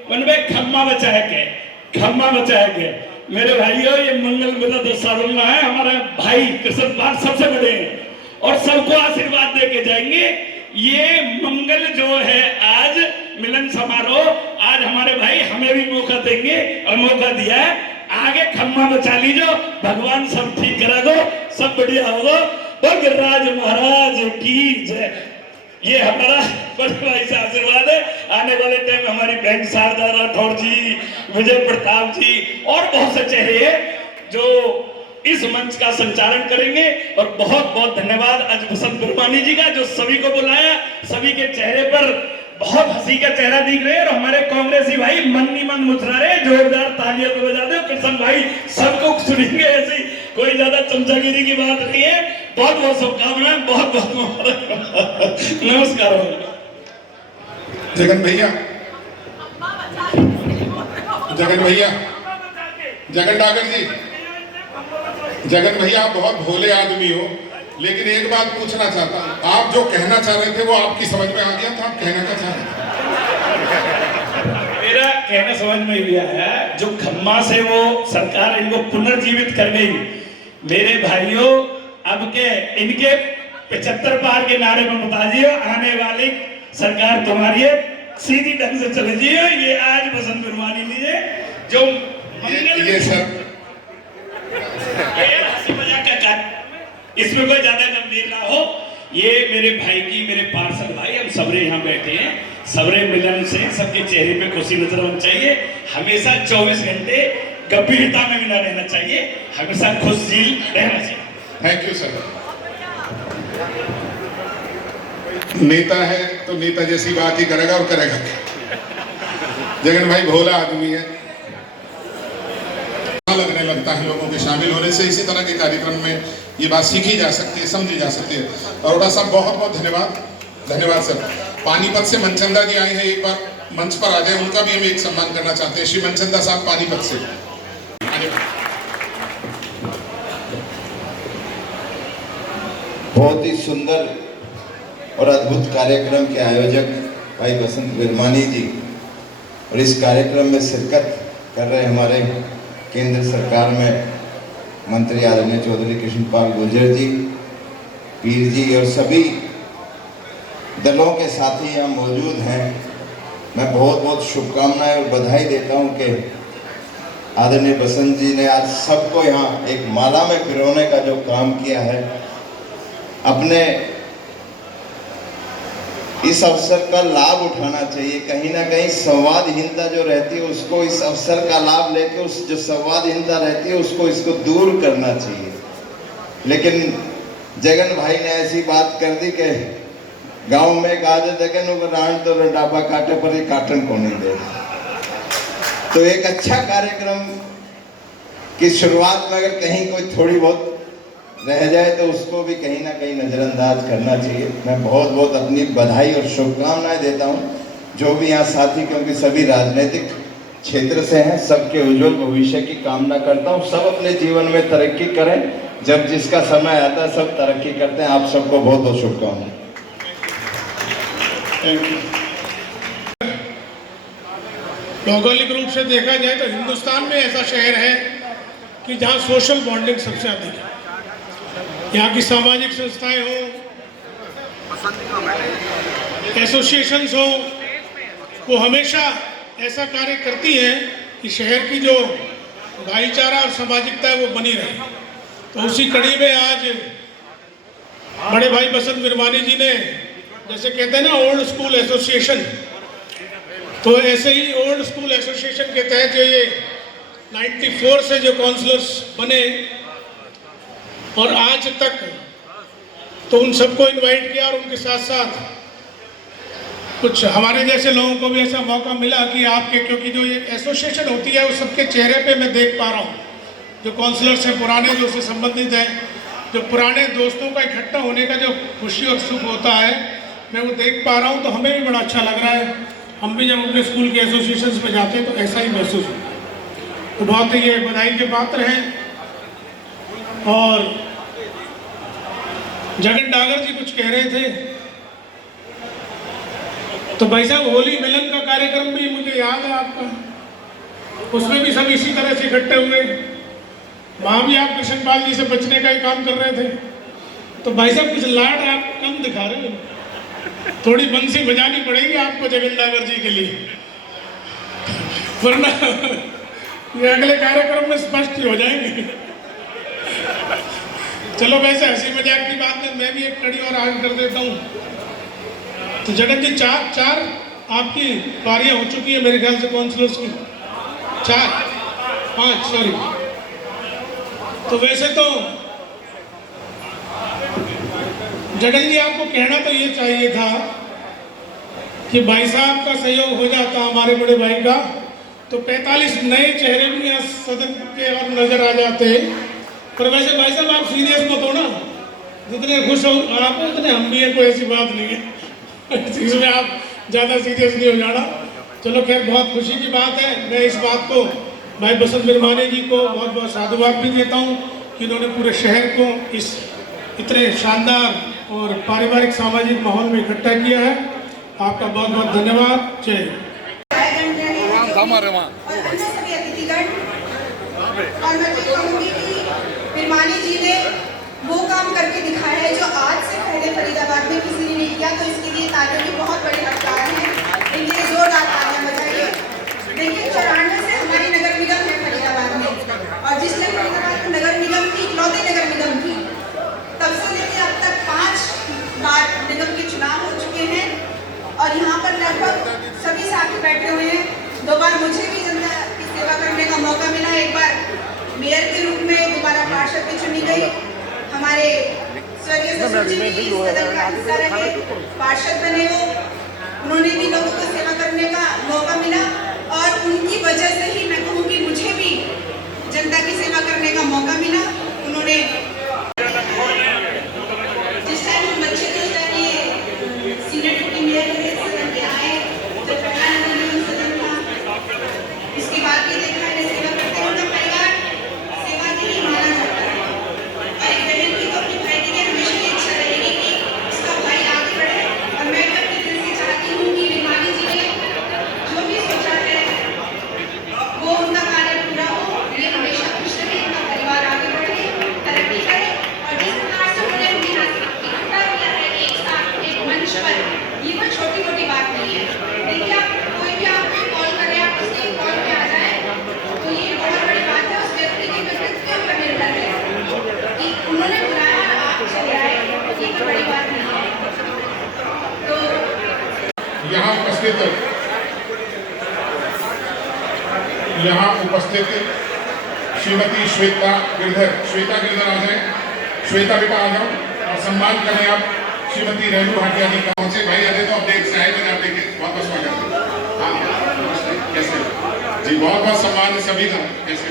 मैंने भाई खम्मा बचाए के मेरे भाइयों, ये मंगल मिलन साधना है, हमारे भाई कृष्ण पाल सबसे बड़े हैं और सबको आशीर्वाद दे के जाएंगे। ये मंगल जो है आज मिलन समारोह, आज हमारे भाई हमें भी मौका देंगे और मौका दिया है। आगे खम्मा बचा लीजो, भगवान सब ठीक करा दो, सब बढ़िया होगा। गिरिराज महाराज की जय। ये हमारा बड़े भाई से आशीर्वाद है। आने वाले टाइम हमारी बहन शारदा राठौर जी, विजय प्रताप जी और बहुत से चेहरे जो इस मंच का संचालन करेंगे। और बहुत बहुत धन्यवाद आज बसंत विरमानी जी का, जो सभी को बुलाया। सभी के चेहरे पर बहुत हंसी का चेहरा दिख रहे हैं, और हमारे कांग्रेसी भाई मन ही मन मुस्कुरा रहे। जोरदार तालियां तो बजा दो। कृष्ण भाई सबको सुनेंगे, ऐसी कोई ज्यादा चमचागिरी की बात नहीं है। बहुत बहुत शुभकामनाएं, बहुत बहुत नमस्कार। जगन भैया, जगन डागर जी, जगन भैया आप बहुत भोले आदमी हो, लेकिन एक बात पूछना चाहता हूँ। आप जो कहना चाह रहे थे वो आपकी समझ में आ गया था? आप कहना क्या चाह रहे थे? मेरा कहना समझ में ही आया। जो खम्मा से वो सरकार इनको पुनर्जीवित कर गई, मेरे भाइयों अब के इनके 75 पार के नारे में बताइए, आने वाली सरकार तुम्हारी है, सीधी ढंग से चले जियो। ये आज बसंत विरमानी लीजिए जो ये सर हंसी मजाक का कार्य, इसमें कोई ज्यादा गंभीर ना हो। ये मेरे भाई की, मेरे पार्षद भाई, हम सबरे यहाँ बैठे हैं। सबरे मिलन से सबके चेहरे पे खुशी नजर आनी चाहिए। हमेशा 24 घंटे गंभीरता में भी ना रहना चाहिए, हमेशा खुशदिल रहना चाहिए। Thank you sir. नेता है तो नेता जैसी बात ही करेगा और करेगा। जगन भाई भोला आदमी है, लगने लगता है लोगों के शामिल होने से। इसी तरह के कार्यक्रम में ये बात सीखी जा सकती है, समझी जा सकती है। अरोड़ा साहब बहुत बहुत धन्यवाद सर। पानीपत से मनचंदा जी आए हैं, एक बार मंच पर आ जाए, उनका भी हम एक सम्मान करना चाहते हैं। श्री मनचंदा साहब पानीपत से। बहुत ही सुंदर और अद्भुत कार्यक्रम के आयोजक भाई बसंत विरमानी जी, और इस कार्यक्रम में शिरकत कर रहे हमारे केंद्र सरकार में मंत्री आदरणीय चौधरी कृष्णपाल गुर्जर जी, पीर जी और सभी दलों के साथी यहाँ मौजूद हैं। मैं बहुत बहुत शुभकामनाएं और बधाई देता हूँ कि आदरणीय बसंत जी ने आज सबको यहाँ एक माला में पिरोने का जो काम किया है, अपने इस अवसर का लाभ उठाना चाहिए। कहीं ना कहीं संवादहीनता जो रहती है उसको, इस अवसर का लाभ लेके उस जो संवादहीनता रहती है उसको, इसको दूर करना चाहिए। लेकिन जगन भाई ने ऐसी बात कर दी कि गांव में एक आदत है कि रान तो डाबा काटे पर ये काटन को नहीं दे। तो एक अच्छा कार्यक्रम की शुरुआत में अगर कहीं कोई थोड़ी बहुत रह जाए तो उसको भी कहीं ना कहीं नज़रअंदाज करना चाहिए। मैं बहुत बहुत अपनी बधाई और शुभकामनाएं देता हूं जो भी यहाँ साथी, क्योंकि सभी राजनीतिक क्षेत्र से हैं। सबके उज्जवल भविष्य की कामना करता हूं। सब अपने जीवन में तरक्की करें, जब जिसका समय आता है सब तरक्की करते हैं। आप सबको बहुत बहुत शुभकामनाएं। भौगोलिक रूप से देखा जाए तो हिंदुस्तान में ऐसा शहर है कि जहाँ सोशल बॉन्डिंग सबसे अधिक है। यहाँ की सामाजिक संस्थाएं हो, एसोसिएशंस हो, वो हमेशा ऐसा कार्य करती हैं कि शहर की जो भाईचारा और सामाजिकता है वो बनी रहे। तो उसी कड़ी में आज बड़े भाई बसंत विरमानी जी ने, जैसे कहते हैं ना ओल्ड स्कूल एसोसिएशन, तो ऐसे ही ओल्ड स्कूल एसोसिएशन के तहत जो ये 94 से जो काउंसलर्स बने और आज तक, तो उन सबको इनवाइट किया और उनके साथ साथ कुछ हमारे जैसे लोगों को भी ऐसा मौका मिला कि आपके, क्योंकि जो ये एसोसिएशन होती है वो सबके चेहरे पे मैं देख पा रहा हूँ, जो काउंसलर्स हैं पुराने जो उससे संबंधित हैं, जो पुराने दोस्तों का इकट्ठा होने का जो खुशी और सुख होता है मैं वो देख पा रहा हूँ। तो हमें भी बड़ा अच्छा लग रहा है। हम भी जब अपने स्कूल के एसोसिएशन में जाते हैं तो ऐसा ही महसूस होता है। तो बहुत ही ये बधाई के पात्र हैं। और जगन डागर जी कुछ कह रहे थे, तो भाई साहब होली मिलन का कार्यक्रम भी मुझे याद है आपका, उसमें भी सब इसी तरह से इकट्ठे हुए। वहां भी आप कृष्णपाल जी से बचने का ही काम कर रहे थे। तो भाई साहब कुछ लाड आप कम दिखा रहे हो, थोड़ी बंसी बजानी पड़ेगी आपको जगन डागर जी के लिए, वरना ये अगले कार्यक्रम में स्पष्ट ही हो जाएंगे। चलो वैसे हंसी मजाक की बात में मैं भी एक कड़ी और आगे कर देता हूँ। तो जगन जी चार आपकी पारियां हो चुकी है मेरे ख्याल से काउंसलर्स की, 5 सॉरी। तो वैसे तो जगन जी आपको कहना तो ये चाहिए था कि भाई साहब का सहयोग हो जाता हमारे बड़े भाई का, तो 45 नए चेहरे भी यहाँ सदन के और नजर आ जाते। पर वैसे भाई साहब आप सीरियस मत हो ना, जितने खुश हो आप उतने हम भी हैं, कोई ऐसी बात नहीं है इसमें आप ज़्यादा सीरियस नहीं हो जाना। चलो खैर बहुत खुशी की बात है। मैं इस बात को भाई बसंत विरमानी जी को बहुत बहुत साधुवाद भी देता हूँ कि उन्होंने पूरे शहर को इस इतने शानदार और पारिवारिक सामाजिक माहौल में इकट्ठा किया है। आपका बहुत बहुत धन्यवाद। जय विरमानी जी ने वो काम करके दिखाया है जो आज से पहले फरीदाबाद में किसी ने नहीं किया, तो इसके लिए तालियों की बहुत बड़ी हकदार है। इनके लिए जोरदार तालियां बजाइए। देखिए 94 से हमारी नगर निगम है फरीदाबाद में, और जिसने फरीदाबाद में नगर निगम की इकलौती नगर निगम थी, तब से लेकर अब तक 5 बार निगम के चुनाव हो चुके हैं। और यहाँ पर लगभग सभी साथी बैठे हुए हैं। 2 बार मुझे भी जनता की सेवा करने का मौका मिला। एक बार मेयर के रूप में, दोबारा पार्षद भी चुनी गई। हमारे स्वर्गीय ससुर जी भी इस सदन का हिस्सा रहे, पार्षद बने हो, उन्होंने भी लोगों को सेवा करने का मौका मिला। और उनकी वजह से ही मैं कहूँ कि मुझे भी जनता की सेवा करने का मौका मिला। उन्होंने जिस टाइम हम बच्चे थे उस टाइम ये सीनियर डिप्टी मेयर थे, सदन के आए, जब पहला नगर सदन था, उसके बाद ये देखा है सेवा करते हैं। उनका परिवार सेवा के लिए माना जाता है। और एक बहन की तो अपने भाई के लिए हमेशा ये इच्छा रहेगी कि उसका भाई आगे बढ़े। और मैं भी अपने दिल से चाहती हूँ कि विरमानी जी ने जो भी सोचा है वो उनका कार्य पूरा हो, ये हमेशा खुश रहे, उनका परिवार आगे बढ़े, तरक्की करे। और जिस प्रकार से उन्होंने अपने हाथ इकट्ठा किया है एक साथ एक मंच पर, ये कोई छोटी मोटी बात नहीं है। देखिए आप कोई भी आपको कॉल करे, आप उसके कॉल पे आ जाए, तो ये बहुत बड़ी बात है। उस व्यक्ति के व्यक्तित्व के ऊपर निर्भर है कि उन्होंने बुलाया और आप चले आए, ये कोई बड़ी बात नहीं है। तो यहाँ उपस्थित श्रीमती श्वेता गिरधर आ जाए। श्वेता बेटा आ जाओ और सम्मान करें आप श्रीमती रेणु भाटिया जी का। पहुंचे भाई अजय, तो अपडेट से आए मैंने आप देखे, बहुत बहुत स्वागत। हाँ कैसे जी, बहुत बहुत सम्मान सभी का। कैसे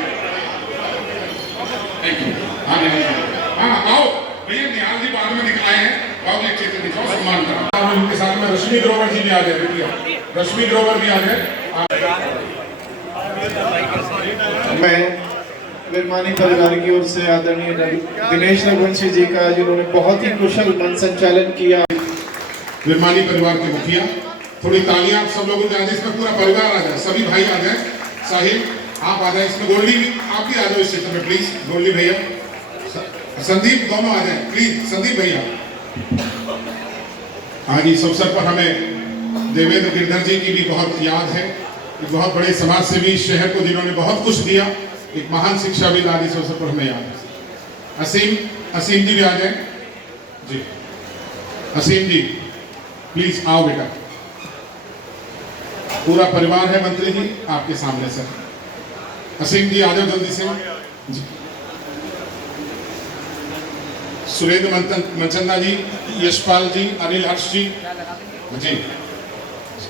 थैंक यू। हाँ आओ भैया, निहाल जी बाद में दिखाए हैं, बहुत अच्छे से दिखाओ, सम्मान करो। उनके साथ में रश्मि ग्रोवर जी भी आ जाए बेटिया, रश्मि ग्रोवर भी आ जाए। मैं विरमानी परिवार की ओर से आदरणीय दिनेश रघुवंशी जी का, जिन्होंने बहुत ही कुशल मन संचालन किया। विरमानी परिवार के मुखिया, थोड़ी तालियां सब लोगों ने, इसमें पूरा परिवार आ जाए, सभी भाई आ जाए। साहिल आप आ जाए, इसमें गोल्डी भी, आप भी आ जाओ इस क्षेत्र में प्लीज। गोल्डी भैया, संदीप दोनों आ जाए प्लीज। संदीप भैया आज इस अवसर पर हमें देवेंद्र गिरधर जी की भी बहुत याद है। एक बहुत बड़े समाज सेवी शहर को जिन्होंने बहुत कुछ दिया, एक महान शिक्षाविद आदि से अवसर पर हमें याद है। असीम जी भी आ जाए जी। असीम जी प्लीज आओ बेटा। पूरा परिवार है मंत्री जी आपके सामने सर। असीम जी आ जाओ जल्दी से जी। सुरेंद्र मनचंदा जी, यशपाल जी, अनिल हर्ष जी जी,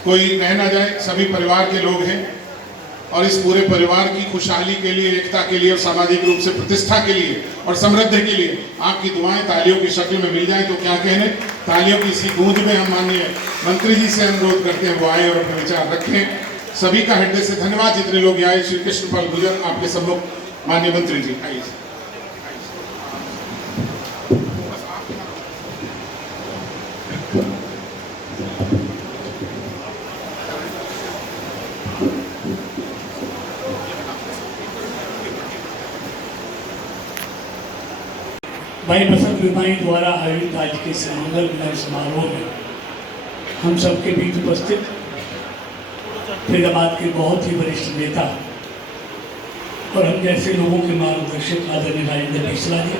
कोई रह ना जाए, सभी परिवार के लोग हैं और इस पूरे परिवार की खुशहाली के लिए, एकता के लिए और सामाजिक रूप से प्रतिष्ठा के लिए और समृद्धि के लिए आपकी दुआएं तालियों की शक्ल में मिल जाएं तो क्या कहने। तालियों की इसी गूंज में हम माननीय मंत्री जी से अनुरोध करते हैं वो आए और अपने विचार रखें। सभी का हृदय से धन्यवाद जितने लोग आए। श्री कृष्णपाल गुर्जर आपके सब लोग, माननीय मंत्री जी आइए। भाई बसंत विरमानी द्वारा आयोजित आज के मंगल मिलन समारोह में हम सबके बीच उपस्थित फरीदाबाद के बहुत ही वरिष्ठ नेता और हम जैसे लोगों के मार्गदर्शक आदरणीय राजेंद्र बिस्ला जी,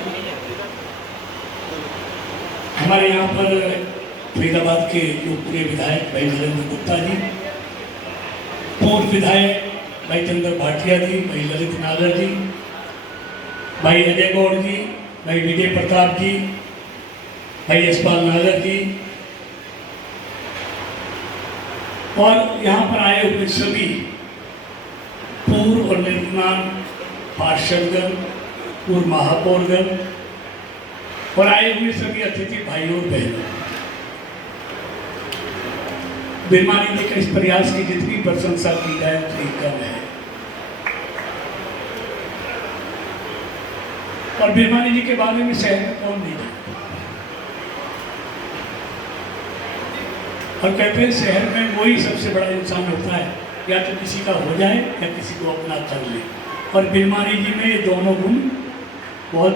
हमारे यहाँ पर फरीदाबाद के लोकप्रिय विधायक भाई नरेंद्र गुप्ता जी, पूर्व विधायक भाई चंद्र भाटिया जी, भाई ललित नागर जी, भाई अजय गौड़ जी, भाई विजय प्रताप जी, भाई यशपाल नागर जी और यहाँ पर आए हुए सभी पूर्व और निर्माण पार्षदगण, पूर्व महापौरगण और आए हुए सभी अतिथि भाइयों और बहनों। बिरमानी जी के इस प्रयास की जितनी प्रशंसा की जाए उतनी कम है और बिरमानी जी के बारे में शहर में कौन नहीं जानता। और कहते हैं शहर में वही सबसे बड़ा इंसान होता है, या तो किसी का हो जाए या किसी को अपना कर ले। और बिरमानी जी में ये दोनों गुण बहुत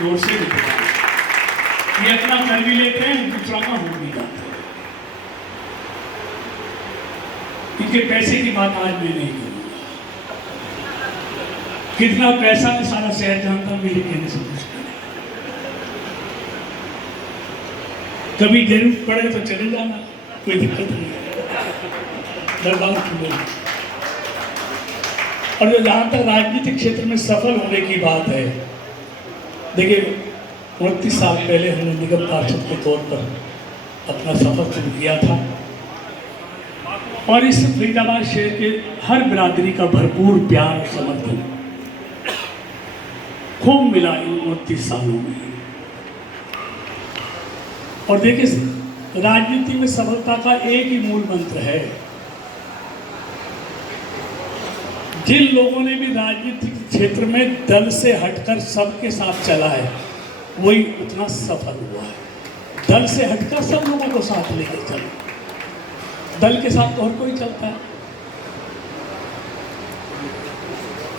जोर से दिखते हैं। ये अपना कर भी लेते हैं, दूसरा का हो भी जाता है। इनके पैसे की बात आज मैं नहीं करूँगा, कितना पैसा है सारा शहर जानता हूँ, मेरे कहने से कुछ नहीं। कभी जरूरत पड़े तो चले जाना, कोई दिक्कत नहीं है, दरबार खुले। और जो जहाँ तक राजनीतिक क्षेत्र में सफल होने की बात है, देखिए 29 साल पहले हमने निगम पार्षद के तौर पर अपना सफर शुरू किया था और इस फरीदाबाद शहर के हर बिरादरी का भरपूर प्यार और समर्थन खूब मिला इन 29 सालों में। और देखिए राजनीति में सफलता का एक ही मूल मंत्र है, जिन लोगों ने भी राजनीतिक क्षेत्र में दल से हटकर सबके साथ चला है वही उतना सफल हुआ है। दल से हटकर सब लोगों को साथ लेकर चले, दल के साथ और कोई चलता है।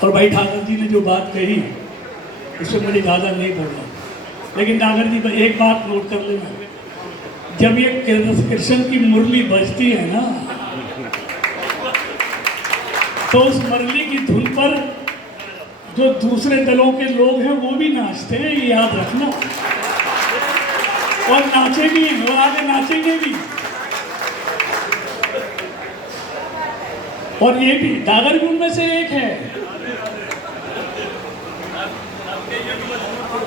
और भाई ठाकर जी ने जो बात कही उसमें मुझे ज़्यादा नहीं बोलना, लेकिन नागर जी एक बात नोट कर लेना, जब ये कृष्ण की मुरली बजती है ना तो उस मुरली की धुन पर जो दूसरे दलों के लोग हैं वो भी नाचते हैं, ये याद रखना। और नाचेंगे और आगे नाचेंगे भी। और ये भी नागर भी उनमें से एक है।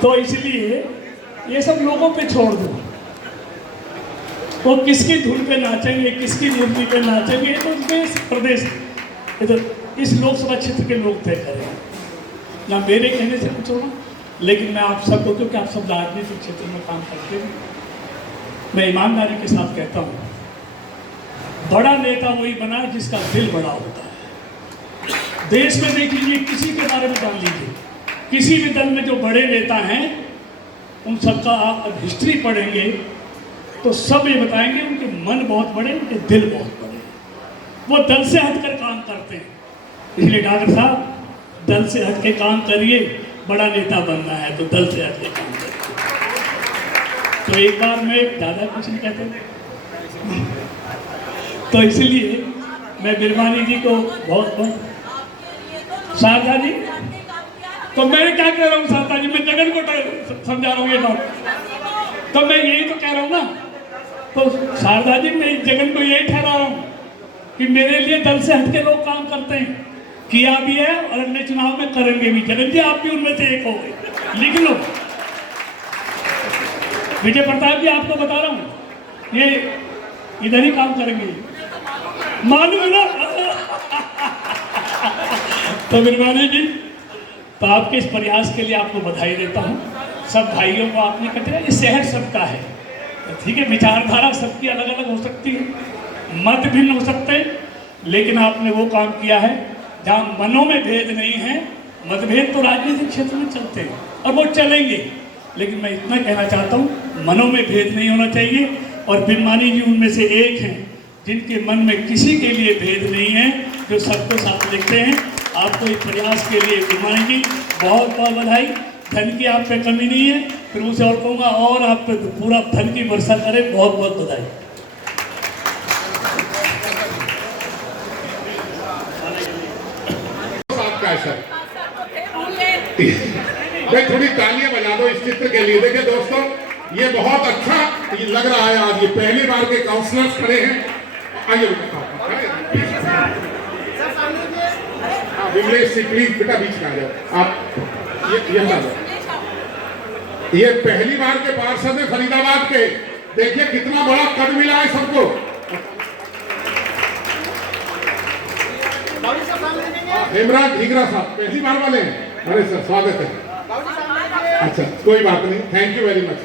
तो इसलिए ये सब लोगों पे छोड़ दो, वो किसकी धुन पे नाचेंगे, किसकी मुरली पे नाचेंगे, तो देश प्रदेश इस लोकसभा क्षेत्र के लोग तय करेंगे, ना मेरे कहने से कुछ होगा। लेकिन मैं आप सबको, क्योंकि आप सब राजनीतिक क्षेत्र में काम करते हैं, मैं ईमानदारी के साथ कहता हूँ, बड़ा नेता वही बना है जिसका दिल बड़ा होता है। देश में देख लीजिए, किसी के बारे में जान लीजिए, किसी भी दल में जो बड़े नेता हैं उन सबका आप हिस्ट्री पढ़ेंगे तो सब ये बताएंगे उनके मन बहुत बड़े, उनके दिल बहुत बड़े, वो दल से हटकर काम करते हैं। इसलिए डॉक्टर साहब, दल से हटके काम करिए, बड़ा नेता बनना है तो दल से हटके काम करिए। तो एक बार में ज़्यादा कुछ नहीं कहते, तो इसलिए मैं बिरमानी जी को बहुत बहुत शारदा जी, तो मैं क्या कह रहा हूँ शारदा जी, मैं जगन को समझा रहा हूँ ये बात, तो मैं यही तो कह रहा हूँ ना। तो शारदा जी, मैं जगन को यही ठहरा रहा हूँ कि मेरे लिए दल से हटके लोग काम करते हैं, किया भी है और अगले चुनाव में करेंगे भी। जगन जी आप भी उनमें से एक हो गए, लिख लो। विजय प्रताप जी आपको बता रहा हूँ, ये इधर ही काम करेंगे, मालूम है ना। तो बिरमानी जी, तो आपके इस प्रयास के लिए आपको बधाई देता हूँ। सब भाइयों को आपने कहा ये शहर सबका है, ठीक है, विचारधारा सबकी अलग अलग हो सकती है, मत भिन्न हो सकते हैं, लेकिन आपने वो काम किया है जहाँ मनों में भेद नहीं है। मतभेद तो राजनीतिक क्षेत्र में चलते हैं और वो चलेंगे, लेकिन मैं इतना कहना चाहता हूँ मनों में भेद नहीं होना चाहिए। और बिरमानी जी उनमें से एक हैं जिनके मन में किसी के लिए भेद नहीं है, जो सबको साथ देखते हैं। आपको इस प्रयास के लिए बिरमानी जी बहुत बहुत बधाई। धन की आप पे कमी नहीं है, फिर उसे और कहूँगा और आप पे पूरा धन की वर्षा करे। बहुत बहुत बधाई। भाई थोड़ी तालियां बजा दो इस चित्र के लिए। देखिए दोस्तों, ये बहुत अच्छा लग रहा है आज। ये पहली बार के काउंसलर्स खड़े हैं। आइए विमलेश जी प्लीज बेटा बीच में आ जाओ आप। ये ये पहली बार के पार्षद है फरीदाबाद के। देखिए कितना बड़ा कद मिला है सबको। हेमराज ढीगरा साहब पहली बार वाले हैं। अरे सर स्वागत है। अच्छा कोई बात नहीं, thank you very much,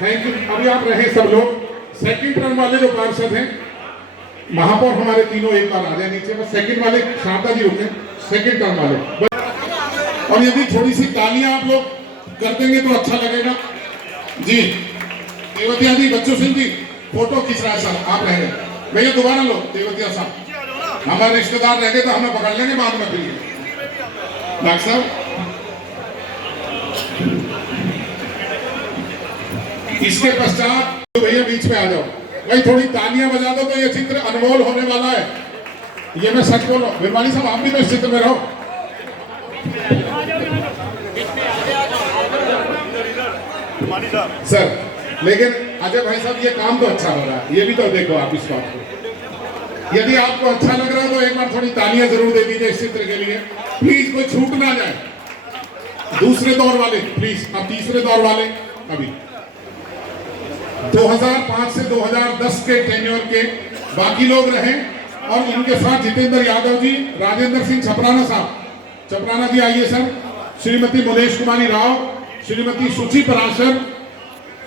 thank you. अभी आप रहे सब लोग। सेकंड टर्म वाले जो पार्षद हैं, महापौर हमारे तीनों एक बार आ जाए नीचे। बस सेकंड वाले शारदा जी रुके, सेकंड टर्म वाले। और यदि थोड़ी सी तालियां आप लोग कर देंगे तो अच्छा लगेगा जी। देवतिया जी, बच्चों सिंह जी फोटो खींच रहा है सर, आप रह गए भैया, दोबारा लो। देवतिया साहब हमारे रिश्तेदार रह गए तो हमें पकड़ लेंगे बाद में। फिर डॉक्टर साहब इसके पश्चात तो भैया बीच में आ जाओ भाई, थोड़ी तालियां बजा दो तो ये चित्र अनमोल होने वाला है। ये मैं सच बोल रहा हूँ। बिरमानी साहब आप भी तो इस चित्र में रहो। सर लेकिन अजय भाई साहब ये काम तो अच्छा हो रहा है, ये भी तो देखो आप इस बात को। यदि आपको अच्छा लग रहा है तो एक बार थोड़ी तालियां जरूर दे दीजिए इस चित्र के लिए प्लीज, कोई छूट ना जाए। दूसरे दौर वाले प्लीज, अब तीसरे दौर वाले। अभी 2005 से 2010 के टेन्योर के बाकी लोग रहे और इनके साथ जितेंद्र यादव जी, राजेंद्र सिंह छपराना साहब, छपराना जी आइए सर, श्रीमती मुनेश कुमारी राव, श्रीमती सुची पराशर,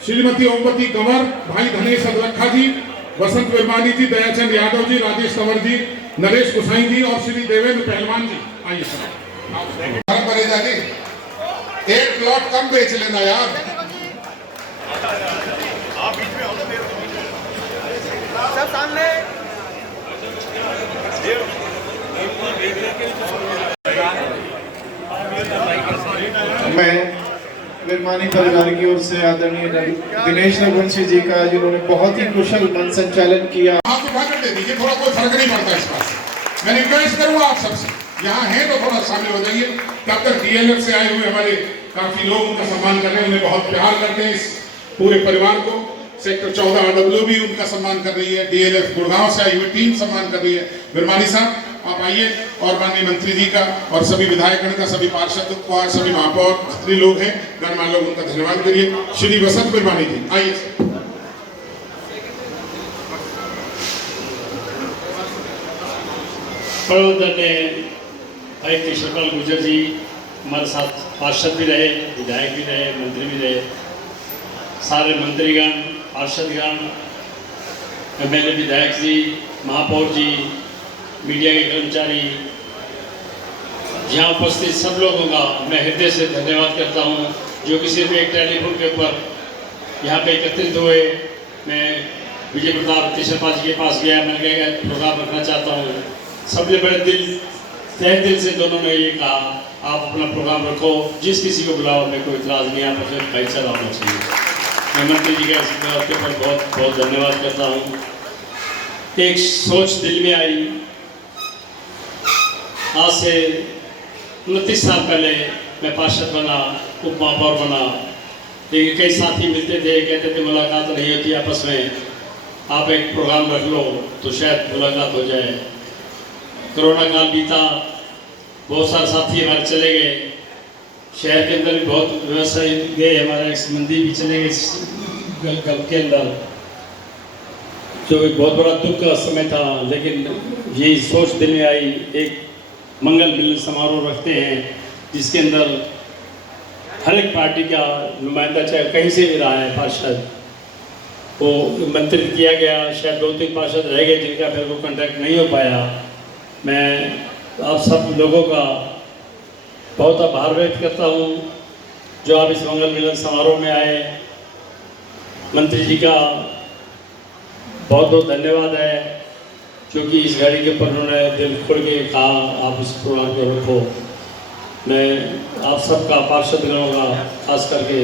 श्रीमती ओमवती कंवर, भाई धनेश अदरखा जी, वसंत विरमानी जी, दयाचंद यादव जी, राजेश कंवर जी, नरेश कुसाई जी और श्री देवेंद्र पहलवान जी आइए सर। बनेजा जी एक प्लॉट कम बेच लेना यार। मैं विरमानी परिवार की ओर से आदरणीय दिनेश रघुवंशी जी का, जिन्होंने बहुत ही कुशल मन संचालन किया। हाथ उठा कर दे दीजिए, थोड़ा कोई फर्क नहीं पड़ता इस बात। मैं रिक्वेस्ट करूंगा आप सबसे, यहाँ हैं तो थोड़ा शामिल हो जाइए। तब तक डीएलएफ से आए हुए हमारे काफी लोग उनका सम्मान कर रहे हैं, उन्हें बहुत प्यार करते हैं इस पूरे परिवार को। सेक्टर 14 RW भी उनका सम्मान कर रही है, डीएलएफ गुड़गांव से आई हुई टीम सम्मान कर रही है। बिरमानी साहब आप आइए, और माननीय मंत्री जी का और सभी विधायकगण का, सभी पार्षद और सभी महापौर जितने लोग हैं, गणमान्य लोग, उनका धन्यवाद करिए। श्री वसंत बिरमानी जी आइए। भाई कृष्णपाल गुर्जर जी हमारे साथ पार्षद भी रहे, विधायक भी रहे, मंत्री भी रहे, सारे मंत्रीगण, पार्षदगण, एमएलए, विधायक जी, महापौर जी, मीडिया के कर्मचारी, यहाँ उपस्थित सब लोगों का मैं हृदय से धन्यवाद करता हूँ, जो कि सिर्फ एक टेलीफोन के ऊपर यहाँ पे एकत्रित हुए। मैं विजय प्रताप कृष्णपाल जी के पास गया, मैंने कहा प्रोग्राम रखना चाहता हूँ। सबने बड़े तहे दिल से दोनों ने ये कहा आप अपना प्रोग्राम रखो, जिस किसी को बुलाओ, हमें कोई इतराज़ नहीं, आप अपने भाईचारा होना चाहिए। मैं मंत्री जी का इसके ऊपर बहुत बहुत धन्यवाद करता हूँ। एक सोच दिल में आई आज से 29 साल पहले मैं पार्षद बना, उप महापौर बना, लेकिन कई साथी मिलते थे, कहते थे मुलाकात नहीं होती आपस में, आप एक प्रोग्राम रख लो तो शायद मुलाकात हो जाए। कोरोना काल बीता, बहुत सारे साथी हमारे चले गए, शहर के अंदर भी बहुत व्यवसाय गए, हमारे संबंधी भी चले गए गल के अंदर, जो एक बहुत बड़ा दुख का समय था। लेकिन यही सोच दिल में आई, एक मंगल मिलन समारोह रखते हैं जिसके अंदर हर एक पार्टी का नुमाइंदा, चाहे कहीं से भी रहा है, पार्षद को मंत्रित किया गया। शायद 2-3 पार्षद रह गए जिनका फिर वो कॉन्टैक्ट नहीं हो पाया। मैं आप सब लोगों का बहुत आभार व्यक्त करता हूँ जो आप इस मंगल मिलन समारोह में आए। मंत्री जी का बहुत बहुत धन्यवाद है, क्योंकि इस घड़ी के ऊपर उन्होंने दिल खोल के कहा आप इस प्रोग्राम को रखो। मैं आप सबका, पार्षदगणों का, खास करके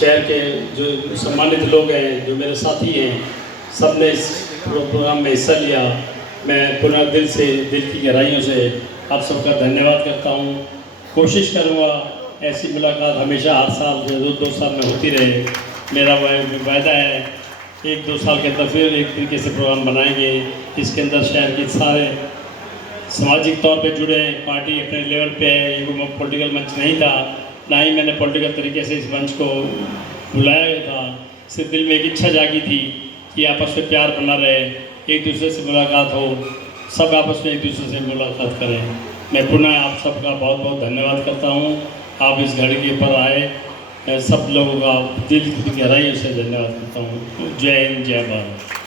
शहर के जो सम्मानित लोग हैं, जो मेरे साथी हैं, सब ने इस प्रोग्राम में हिस्सा लिया। मैं पुनः दिल की गहराइयों से आप सबका धन्यवाद करता हूँ। कोशिश करूँगा ऐसी मुलाकात हमेशा हर साल 2 साल में होती रहे। मेरा वायदा है 1-2 साल के अंदर फिर एक तरीके से प्रोग्राम बनाएंगे। इसके अंदर शहर के सारे सामाजिक तौर पे जुड़े, पार्टी अपने लेवल पे है, ये कोई पॉलिटिकल मंच नहीं था, ना ही मैंने पॉलिटिकल तरीके से इस मंच को बुलाया था। सिर्फ दिल में एक इच्छा जागी थी कि आपस में प्यार बना रहे, एक दूसरे से मुलाकात हो, सब आपस में एक दूसरे से मुलाकात करें। मैं पुनः आप सबका बहुत बहुत धन्यवाद करता हूँ। आप इस घड़ी के ऊपर आए, सब लोगों का दिल की गहराइयों से धन्यवाद करता हूँ। जय हिंद, जय भारत।